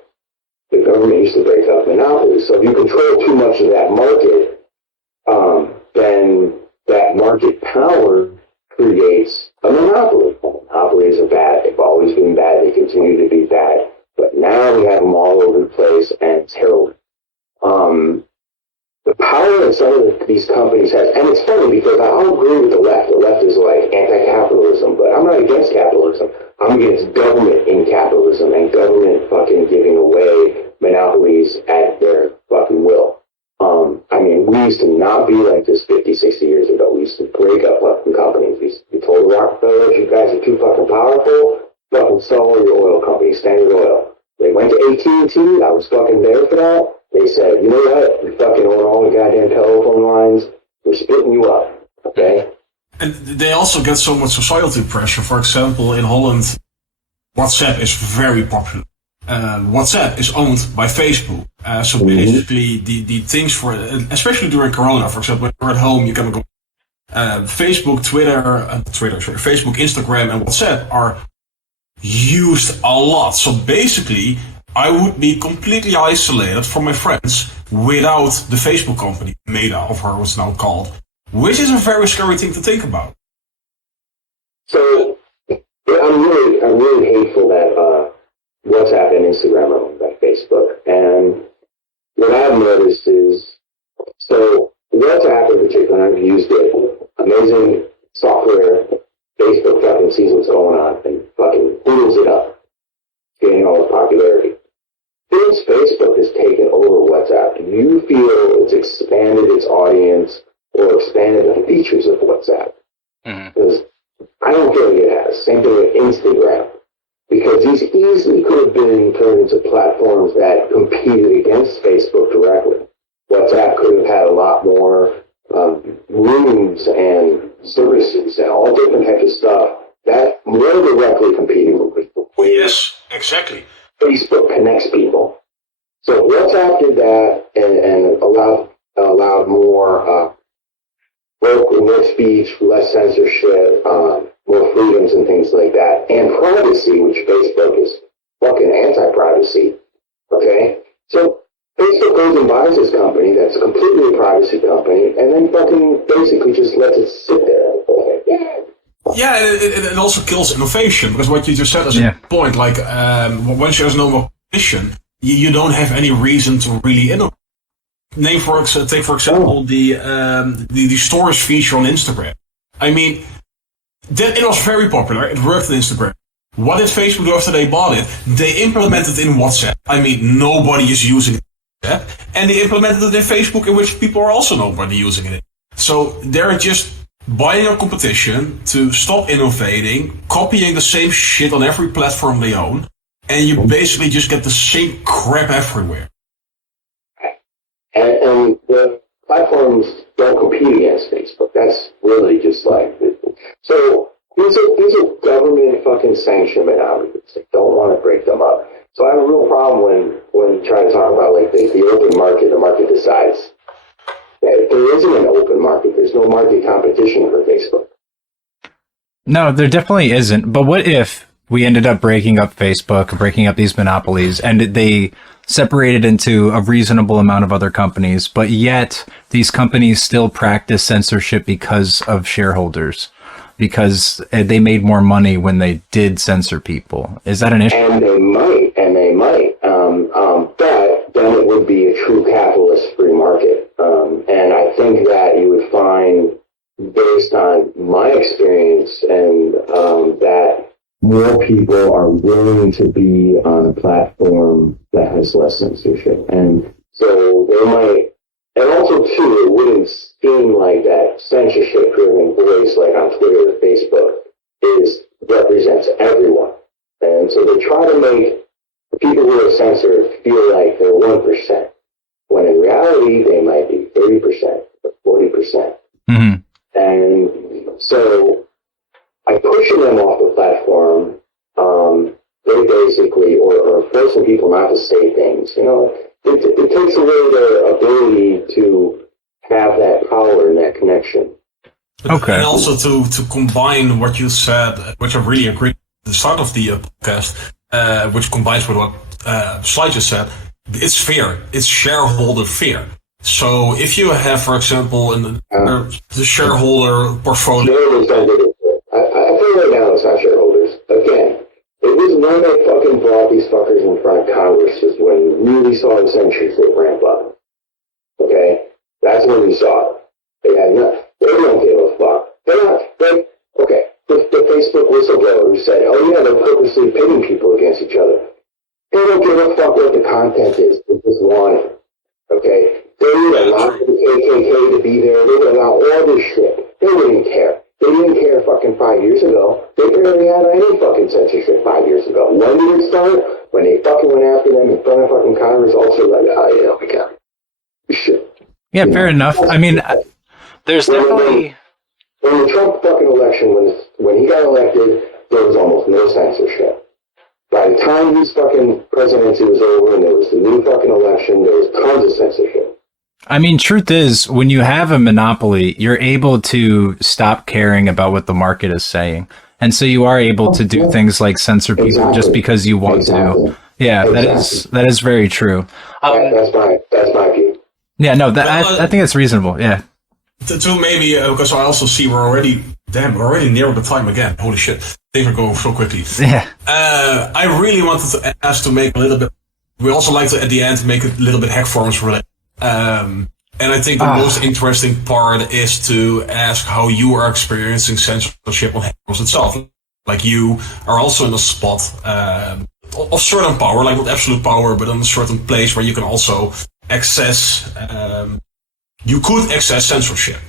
the government used to break up monopolies. So if you control too much of that market, then that market power creates a monopoly. Monopolies are bad. They've always been bad. They continue to be bad. But now we have them all over the place, and it's heralded. The power that some of these companies have, and it's funny because I'll agree with the left. The left is like anti-capitalism, but I'm not against capitalism. I'm against government in capitalism and government fucking giving away monopolies at their fucking will. I mean, we used to not be like this 50, 60 years ago. We used to break up fucking companies. We told the Rockefellers, you guys are too fucking powerful. Fucking sell all your oil companies, Standard Oil. They went to AT&T. I was fucking there for that. They said, you know what? You fucking own all the goddamn telephone lines. We're splitting you up. Okay? And they also get so much societal pressure. For example, in Holland, WhatsApp is very popular. WhatsApp is owned by Facebook. So basically, the things for, especially during Corona, for example, when you're at home, you can go Facebook, Facebook, Instagram, and WhatsApp are used a lot. So basically, I would be completely isolated from my friends without the Facebook company, Meta, of her was now called, which is a very scary thing to think about. So I'm really hateful that WhatsApp and Instagram are owned by Facebook. And what I've noticed is, so WhatsApp in particular, I've used it, amazing software. Facebook fucking sees what's going on and fucking boodles it up, getting all the popularity. Since Facebook has taken over WhatsApp, do you feel it's expanded its audience or expanded the features of WhatsApp? Because I don't feel like it has. Same thing with Instagram. Because these easily could have been turned into platforms that competed against Facebook directly. WhatsApp could have had a lot more rooms and services and all different types of stuff that more directly competing with Facebook. Yes, exactly. Facebook connects people. So WhatsApp did that and allowed more more speech, less censorship, more freedoms and things like that, and privacy, which Facebook is fucking anti-privacy. Okay, so Facebook goes and buys this company that's completely a privacy company, and then fucking basically just lets it sit there. Yeah, it also kills innovation, because what you just said is a point. Like, once there's no more competition, you don't have any reason to really innovate. Take for example the storage feature on Instagram. I mean, it was very popular. It worked on Instagram. What did Facebook do after they bought it? They implemented it in WhatsApp. I mean, nobody is using it in WhatsApp, and they implemented it in Facebook, in which people are also nobody using it. So they're just buying a competition to stop innovating, copying the same shit on every platform they own, and you basically just get the same crap everywhere. And the platforms don't compete against Facebook. That's really just like, so these are government problem when you try to talk about like the open market. The market decides. There isn't an open market. There's no market competition for Facebook. No, there definitely isn't. But what if we ended up breaking up Facebook, breaking up these monopolies, and they separated into a reasonable amount of other companies, but yet these companies still practice censorship because of shareholders, because they made more money when they did censor people? Is that an issue? And they might. But then it would be a true capitalist free market. And I think that you would find, based on my experience, and that more people are willing to be on a platform that has less censorship. And so they might, and also too, it wouldn't seem like that censorship-driven voice like on Twitter or Facebook represents everyone. And so they try to make the people who are censored feel like they're 1%, when in reality they might be 30% or 40%. Mm-hmm. And so by pushing them off the platform, they basically, or forcing people not to say things, it takes away their ability to have that power and that connection. Okay. And also to combine what you said, which I really agree at the start of the podcast, which combines with what Sly just said, it's fear. It's shareholder fear. So if you have, for example, the shareholder portfolio... I feel right now it's not shareholders. Again, it was when they fucking brought these fuckers in front of Congress is when we really saw the censorship ramp up. Okay? That's when we saw it. They don't give a fuck. The Facebook whistleblower said, oh yeah, they're purposely pitting people against each other. They don't give a fuck what the content is. They just want it. Okay? They would allow the KKK to be there. They would allow all this shit. They wouldn't care. They didn't care fucking 5 years ago. They barely had any fucking censorship 5 years ago. When did it start? When they fucking went after them in front of fucking Congress, also like, we got shit. Yeah, fair enough. I mean, there's definitely... When the Trump fucking election, when he got elected, there was almost no censorship. By the time his fucking presidency was over and there was the new fucking election, there was tons of censorship. I mean, truth is, when you have a monopoly, you're able to stop caring about what the market is saying. And so you are able to do things like censor people just because you want to. Yeah, that is very true. That's my view. Yeah, no, I think it's reasonable, yeah. To maybe, because I also see we're already near the time again. Holy shit, things are going so quickly. Yeah. I really wanted to ask to make a little bit, we also like to, at the end, make it a little bit HackForums related. And I think the most interesting part is to ask how you are experiencing censorship on HackForums itself. Like you are also in a spot of certain power, like not absolute power, but in a certain place where you can also access, you could access censorship.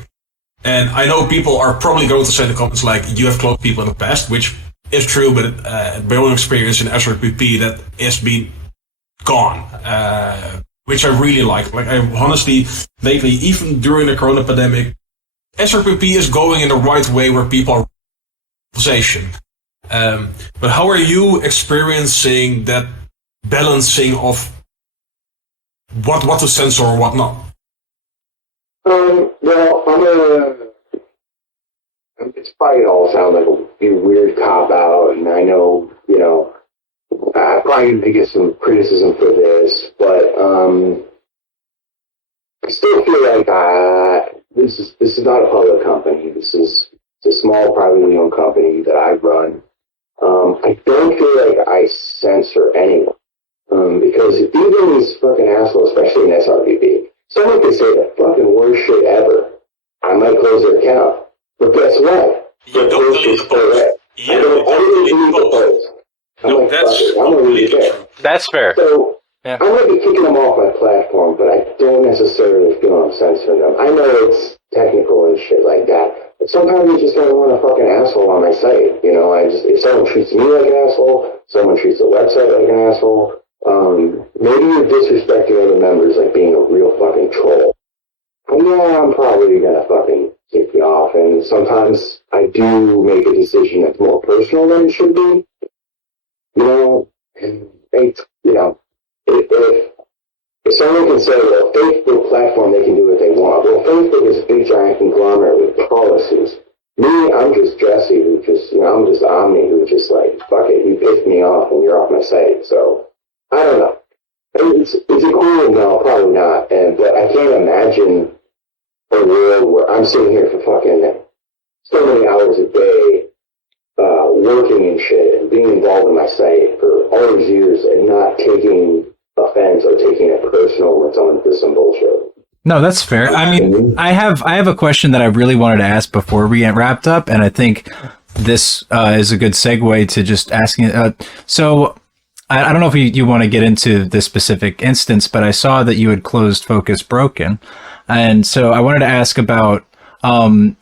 And I know people are probably going to say in the comments like, you have closed people in the past, which is true, but my own experience in SRPP, that has been gone. Which I really like. Like, I honestly, lately, even during the corona pandemic, SRPP is going in the right way where people are conversation. But how are you experiencing that balancing of what to censor or what not? Well, it's probably all sound like a weird cop out, and I know, I'm probably going to get some criticism for this, but I still feel like this is not a public company. It's a small privately owned company that I run. I don't feel like I censor anyone because even these fucking assholes, especially in SRPP, someone could say the fucking worst shit ever. I might close their account, but guess what? You don't delete the post. I don't delete the post. No, that's fair. So yeah. I might be kicking them off my platform, but I don't necessarily feel I'm censoring them. I know it's technical and shit like that, but sometimes you just don't want a fucking asshole on my site. If someone treats me like an asshole, someone treats the website like an asshole, maybe you're disrespecting other members like being a real fucking troll. Yeah, I'm probably gonna fucking kick you off, and sometimes I do make a decision that's more personal than it should be. And if someone can say, well, Facebook platform, they can do what they want. Well, Facebook is a big giant conglomerate with policies. Me, I'm just Jesse, who just, I'm just Omni, who just like, fuck it, you pissed me off and you're off my site. So, I don't know. Is it cool? No, probably not. But I can't imagine a world where I'm sitting here for fucking so many hours a day, working and shit and being involved in my site for all these years and not taking offense or taking it personal when someone does some bullshit. No, that's fair. I mean, I have a question that I really wanted to ask before we get wrapped up, and I think this is a good segue to just asking. So, I don't know if you want to get into this specific instance, but I saw that you had closed Focus Broken, and so I wanted to ask about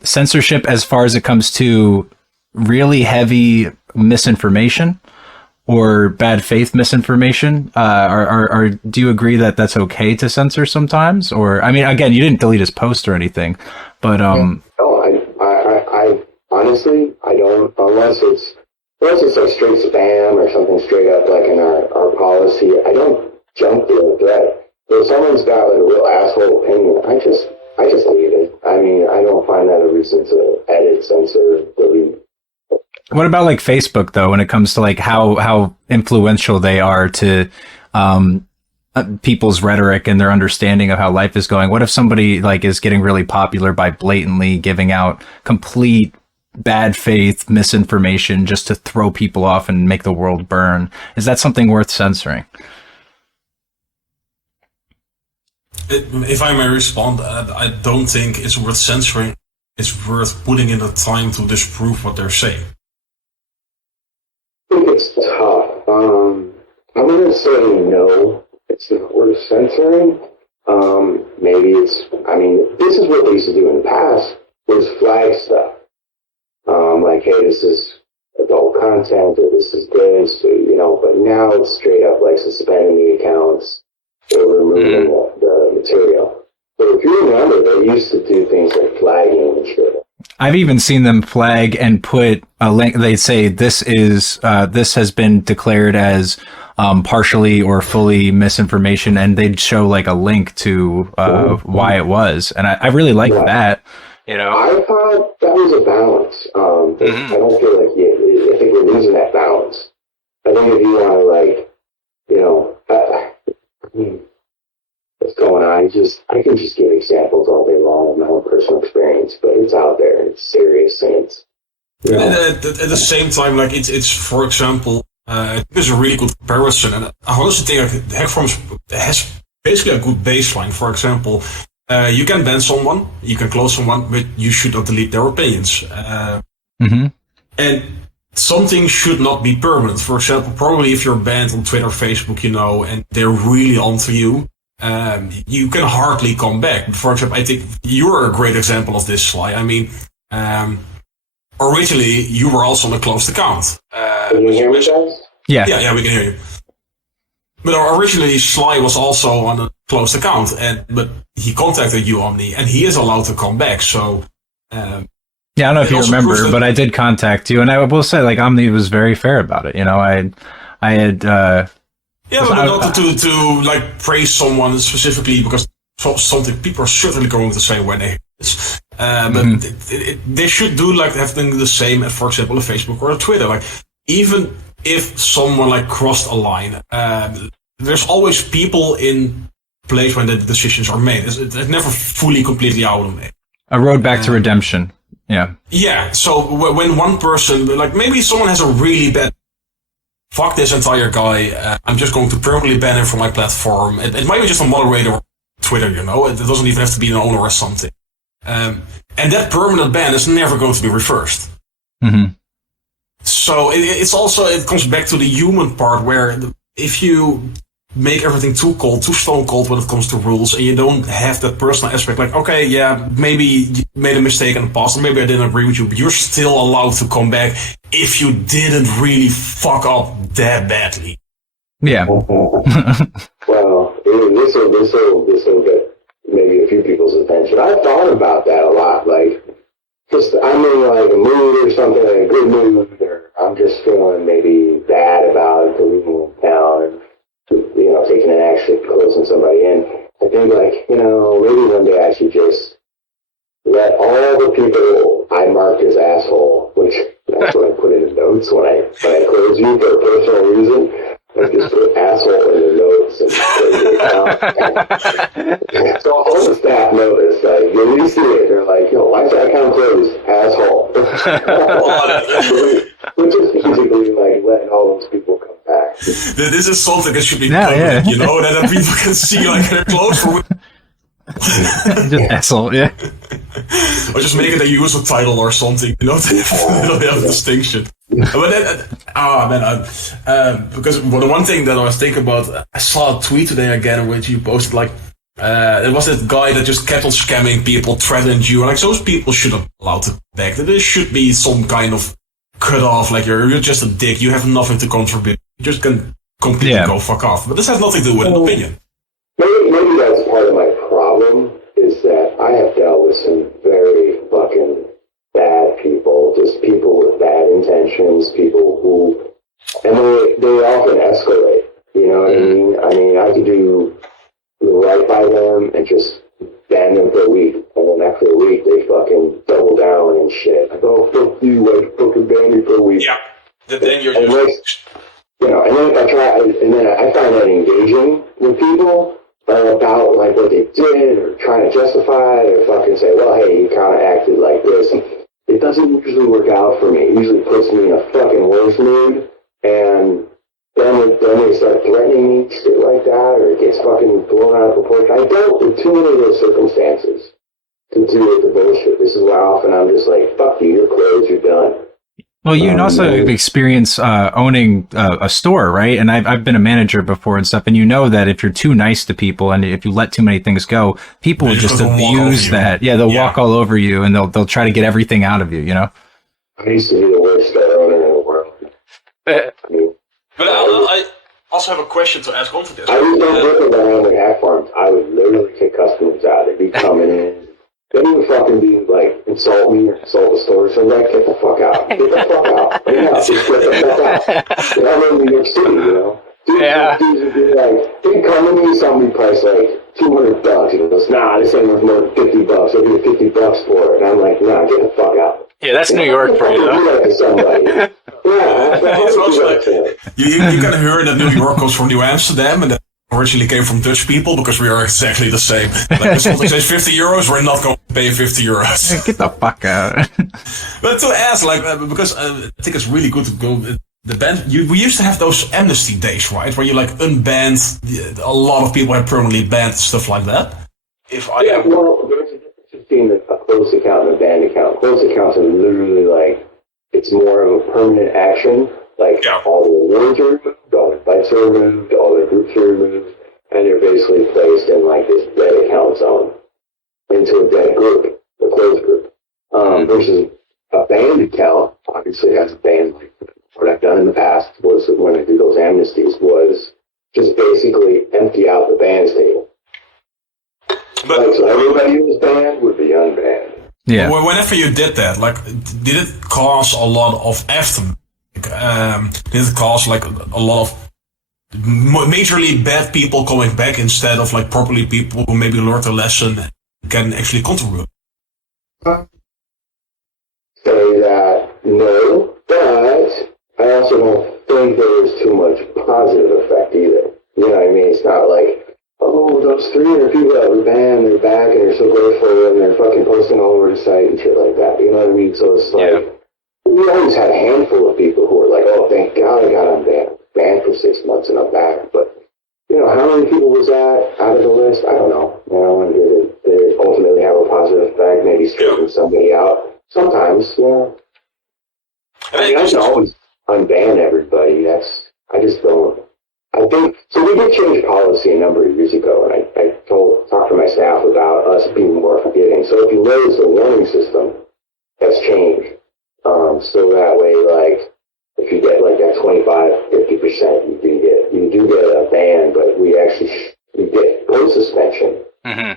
censorship as far as it comes to really heavy misinformation or bad faith misinformation. Do you agree that that's okay to censor sometimes? Or, I mean, again, you didn't delete his post or anything, but no, I honestly, I don't, unless it's like straight spam or something straight up like in our policy. I don't jump to a threat. If someone's got like a real asshole opinion, I just leave it. I mean, I don't find that a reason to edit, censor, delete. What about like Facebook though, when it comes to like how influential they are to people's rhetoric and their understanding of how life is going? What if somebody like is getting really popular by blatantly giving out complete bad faith misinformation just to throw people off and make the world burn? Is that something worth censoring? If I may respond, I don't think it's worth censoring. It's worth putting in the time to disprove what they're saying. I think it's tough. I'm going to say no. It's not worth censoring. Maybe this is what they used to do in the past, was flag stuff. Like, hey, this is adult content, or this is this, or, but now it's straight up like suspending the accounts or removing the material. So if you remember, they used to do things like flagging and shit. I've even seen them flag and put a link. They say this has been declared as partially or fully misinformation, and they'd show like a link to why it was. And I really like that. I thought that was a balance. I don't feel like I think we're losing that balance. I think if you want to what's going on? I can just give examples all day long of my own personal experience, but it's out there and it's serious and it's. At the same time, like it's for example, there's a really good comparison, and I honestly think HackForums has basically a good baseline. For example, you can ban someone, you can close someone, but you should not delete their opinions. And something should not be permanent. For example, probably if you're banned on Twitter, Facebook, and they're really onto you. You can hardly come back. For example, I think you're a great example of this, Sly. I mean, originally you were also on a closed account. Can you hear me, guys? Yeah, we can hear you. But originally Sly was also on a closed account, but he contacted you, Omni, and he is allowed to come back. So, I don't know if you remember, but I did contact you, and I will say, like, Omni was very fair about it. I had. Yeah, but not to like praise someone specifically, because something people are certainly going to say when they hear this. But they should do like having the same at, for example, a Facebook or a Twitter. Like, even if someone like crossed a line, there's always people in place when the decisions are made. It's never fully, completely automated. A road back to redemption. Yeah. Yeah. So when one person, like maybe someone has a really bad. Fuck this entire guy, I'm just going to permanently ban him from my platform. It might be just a moderator on Twitter, it doesn't even have to be an owner or something. And that permanent ban is never going to be reversed. So it comes back to the human part, where if you make everything too cold, too stone cold when it comes to rules, and you don't have that personal aspect, like, okay, yeah, maybe you made a mistake in the past, and maybe I didn't agree with you, but you're still allowed to come back if you didn't really fuck up that badly. Yeah. Well, this will get maybe a few people's attention. I thought about that a lot, like, just I'm in like a mood or something, like a good mood, or I'm just feeling maybe bad about deleting an account, and taking an action, closing somebody in. I think, like, you know, maybe one day I should just let all the people I marked as asshole, which that's what I put in the notes when I close you for a personal reason. I just put asshole in the notes and close the account. So all the staff notice, like, when you see it, they're like, yo, why is that account closed? Asshole. Which is basically like letting all those people come back. This is something that should be public, you know, that people can see like they're closed for. Just asshole, yeah. Or just make it a user title or something, you know, they don't have a distinction. But then, because the one thing that I was thinking about, I saw a tweet today again, which you posted, like, it was that guy that just kept on scamming people, threatened you, like, those people shouldn't be allowed to back. There should be some kind of cut off, like, you're just a dick, you have nothing to contribute, you just can completely go fuck off. But this has nothing to do with an opinion. Maybe that's part of my problem, is that I have dealt with some very fucking bad people, just people with bad intentions, people who, and they often escalate, you know what I mean? I mean, I could do right by them and just ban them for a week, and then after a week, they fucking double down and shit. Like, oh, fuck you, like, fucking ban me for a week. Yeah, then you're just... You know, and then if I try, and then I find that engaging with people about like what they did, or trying to justify it, or fucking say, well, hey, you kind of acted like this. It doesn't usually work out for me. It usually puts me in a fucking worse mood, and then they start threatening me, shit like that, or it gets fucking blown out of proportion. I dealt with too many of those circumstances to do with the bullshit. This is why often I'm just like, fuck you, you're closed, you're done. Well, you also experience owning a store, right? And I've been a manager before and stuff, and you know that if you're too nice to people and if you let too many things go, people will just abuse that. Yeah, they'll walk all over you, and they'll try to get everything out of you, you know? I used to be the worst store owner in the world. But I also have a question to ask onto this. I was so different when I owned HackForums. I would literally kick customers out. They'd be coming in. They would fucking be like, insult me or insult the store. So I'm like, get the fuck out. Get the fuck out. Right now, just get the fuck out. And I'm in New York City, you know? Dudes would be like, they'd come to me, somebody price like $200. He goes, nah, this ain't worth more than $50. I'll give you $50 for it. And I'm like, nah, get the fuck out. Yeah, that's New York for you, though. Like to somebody. It's also like, you can hear that New York comes from New Amsterdam, and that originally came from Dutch people, because we are exactly the same. Like, if something says €50, we're not going to pay €50. Get the fuck out. But to ask, like, because I think it's really good to go. The ban. We used to have those amnesty days, right, where you like unbanned. A lot of people had permanently banned stuff like that. Well, there's a difference between a closed account and a banned account. Closed accounts are literally like, it's more of a permanent action. Like, all the awards are removed, all their fights are removed, all their groups are removed, and they're basically placed in, like, this dead account zone, into a dead group, a closed group. Versus a banned account, obviously has a ban. Like, what I've done in the past was, when I do those amnesties, was just basically empty out the bans table. But so everybody who was banned would be unbanned. Yeah. Whenever you did that, like, did it cause a lot of aftermath? Did it cause like a lot of majorly bad people coming back instead of like properly people who maybe learned a lesson and can actually contribute? Say that no, but I also don't think there was too much positive effect either. You know what I mean? It's not like, oh, those 300 people that were banned, they're back and they're so grateful and they're fucking posting all over the site and shit like that. You know what I mean? So it's like, we always had a handful of people who were like, oh, thank God I got unbanned. Banned for 6 months and I'm back. But, you know, how many people was that out of the list? I don't know. You know, and did it ultimately have a positive effect? Maybe straighten somebody out. Sometimes, you know. I mean, I can always unban everybody. I just don't. I think, so we did change policy a number of years ago, and I talked to my staff about us being more forgiving. So if you notice the warning system has changed. So that way, like, if you get like that 25-50%, you do get a ban, but you get post suspension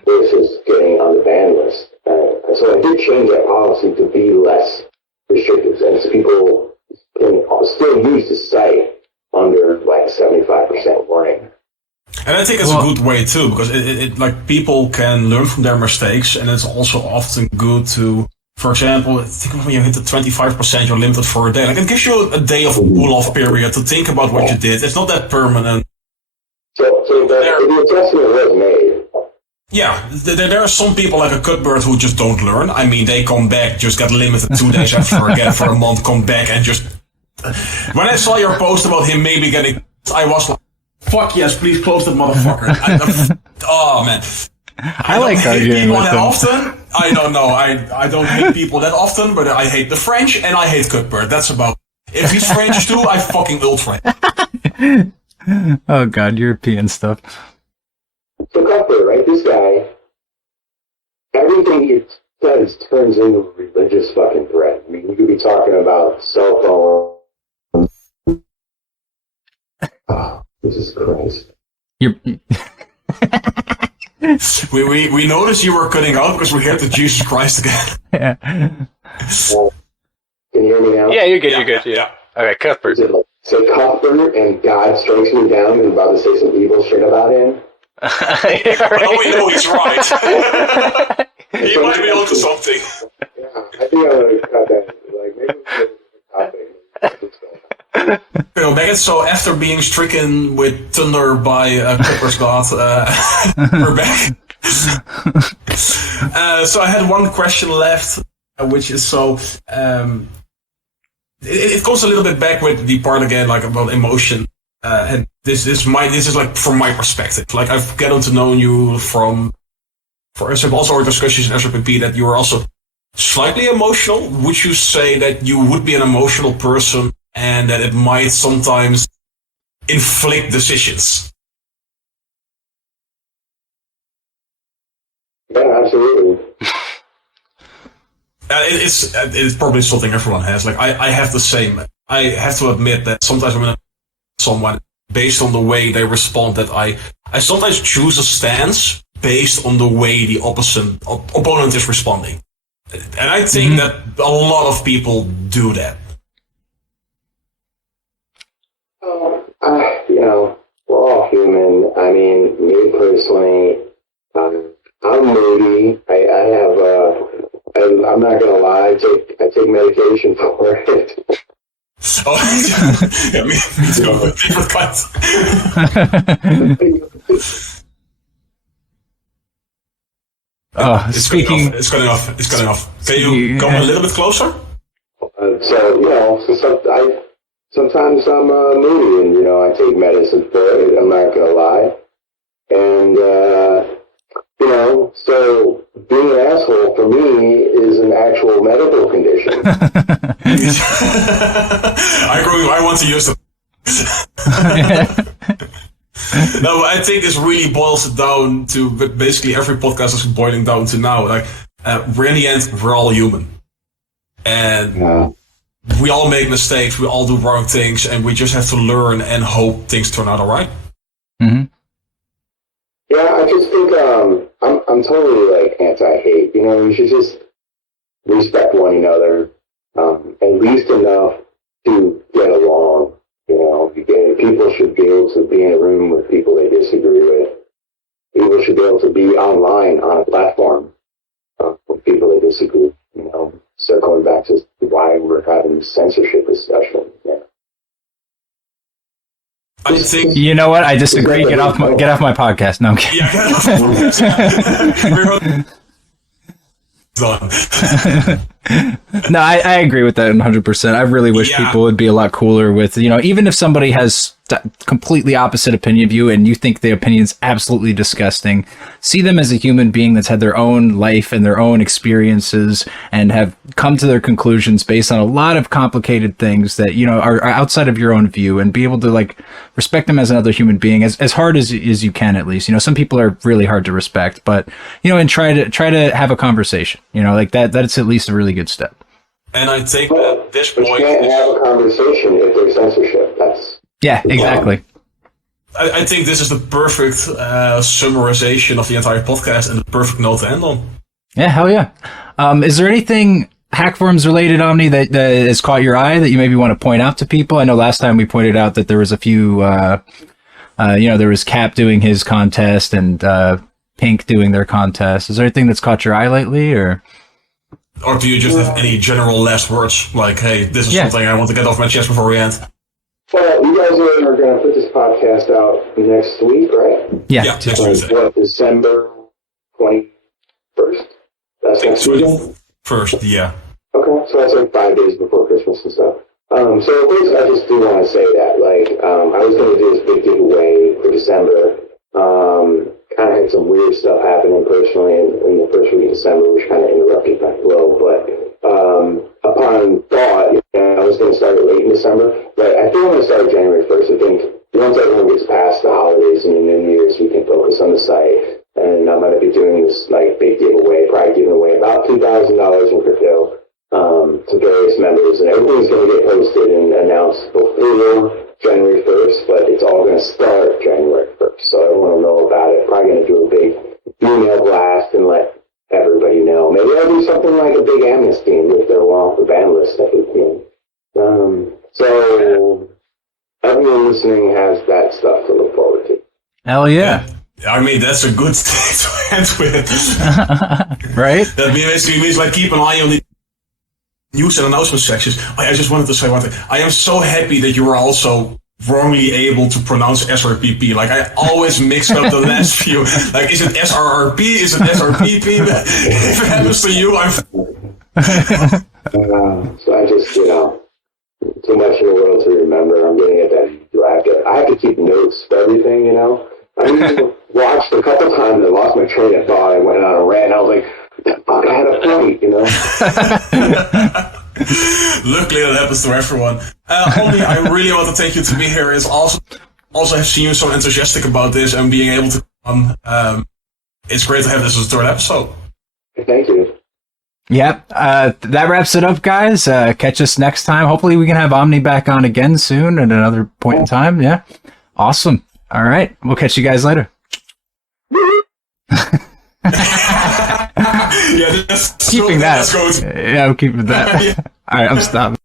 versus getting on the ban list. And so I did change that policy to be less restrictive, and so people can still use the site under like 75% warning. And I think it's a good way too, because it like people can learn from their mistakes, and it's also often good to, for example, I think when you hit the 25%, you're limited for a day. Like it gives you a day of cool-off period to think about what you did. It's not that permanent. So the adjustment was made. Yeah, there are some people like a Cuthbert who just don't learn. I mean, they come back, just get limited 2 days after again for a month, come back and just... When I saw your post about him maybe getting... I was like, fuck yes, please close that motherfucker. Oh, man. I like arguing people with that them. often. I don't know. I don't hate people that often, but I hate the French and I hate Cuthbert. That's about... If he's French too, I fucking ultra. Oh, God, European stuff. So Cuthbert, right? This guy, everything he says turns into a religious fucking threat. I mean, you could be talking about cell phone. Oh, Jesus Christ. We noticed you were cutting out because we heard the Jesus Christ again. Yeah. Can you hear me now? Yeah, you're good. You're good. Yeah. Okay, Cuthbert. So Cuthbert and God strikes me down and about to say some evil shit about him. But all we know he's right. He might be onto something. Yeah, I think I'm gonna cut that. Like maybe Back so after being stricken with thunder by Clipper's God, we're back. So I had one question left, which is it goes a little bit back with the part again, like about emotion. And this is like from my perspective. Like I've gotten to know you from, for example, also our discussions in SRPP that you are also slightly emotional. Would you say that you would be an emotional person and that it might sometimes inflict decisions? Yeah, absolutely. It's probably something everyone has. Like I have the same. I have to admit that sometimes I'm in someone based on the way they respond that I sometimes choose a stance based on the way the opponent is responding. And I think that a lot of people do that. We're all human. I mean, me personally, I'm moody. I'm not gonna lie. I take medication for it. Oh, yeah, me too. Different kinds. It's cutting off. Can you come a little bit closer? Sometimes I'm moody, and I take medicine for it. I'm not gonna lie, and so being an asshole for me is an actual medical condition. I want to use them. No, I think this really boils it down to, but basically every podcast is boiling down to now. Like, we're in the end, we're all human. And we all make mistakes, we all do wrong things, and we just have to learn and hope things turn out all right. Mm-hmm. Yeah, I just think I'm totally like anti-hate. We should just respect one another, at least enough to get along. People should be able to be in a room with people they disagree with. People should be able to be online on a platform with people they disagree. Circling back to why we're having this censorship discussion. Yeah. I think you know what? I disagree. Get off my podcast. No, I'm kidding. Yeah, get off my podcast. Done. No, I agree with that 100%. I really wish people would be a lot cooler with, even if somebody has completely opposite opinion of you and you think the opinion's absolutely disgusting, see them as a human being that's had their own life and their own experiences and have come to their conclusions based on a lot of complicated things that, are outside of your own view, and be able to respect them as another human being as hard as you can, at least. Some people are really hard to respect, but, and try to have a conversation, that's at least a really good step. And I think that this point... You can't have a conversation if there's censorship. Yeah, exactly. I think this is the perfect summarization of the entire podcast and the perfect note to end on. Yeah, hell yeah. Is there anything HackForums related, Omni, that has caught your eye that you maybe want to point out to people? I know last time we pointed out that there was a few There was Cap doing his contest and Pink doing their contest. Is there anything that's caught your eye lately, or do you just have any general last words? Like, hey, this is something I want to get off my chest before we end. Well, you guys are going to put this podcast out next week, right? Yeah, next Tuesday. What, December 21st? That's next weekend? First, yeah. Okay, so that's like 5 days before Christmas and stuff. So first, I just do want to say that, I was going to do this big giveaway for December. Kind of had some weird stuff happening personally in the first week of December, which kind of interrupted my flow. But upon thought, I was going to start it late in December, but I think I'm going to start January 1st. I think once everyone gets past the holidays and the New Year's, we can focus on the site. And I'm going to be doing this big giveaway, probably giving away about $2,000 in crypto to various members, and everything's going to get posted and announced before January 1st, but it's all going to start January 1st, so everyone will know about it. Probably going to do a big email blast and let everybody know. Maybe I'll do something like a big amnesty and if they're off the ban list that we can. So everyone listening has that stuff to look forward to. Hell yeah. I mean, that's a good thing to end with. Right? That basically means keep an eye on the news and announcement sections. I just wanted to say one thing. I am so happy that you were also wrongly able to pronounce SRPP. I always mix up the last few. Is it SRRP? Is it SRPP? If it happens to you, I'm... So I just, too much in the world to remember. I'm getting at that. I have to keep notes for everything, I watched a couple times and lost my train of thought. I went on a rant. I was like, fuck, I had a point, Luckily, that happens to everyone. Only I really want to thank you to be here. Is also have seen you so enthusiastic about this and being able to come. It's great to have this as a third episode. Thank you. Yep. That wraps it up, guys. Catch us next time. Hopefully, we can have Omni back on again soon at another point in time. Yeah. Awesome. All right. We'll catch you guys later. Yeah, that's keeping that. Let's go. Yeah, I'm keeping that. Yeah. All right, I'm stopping.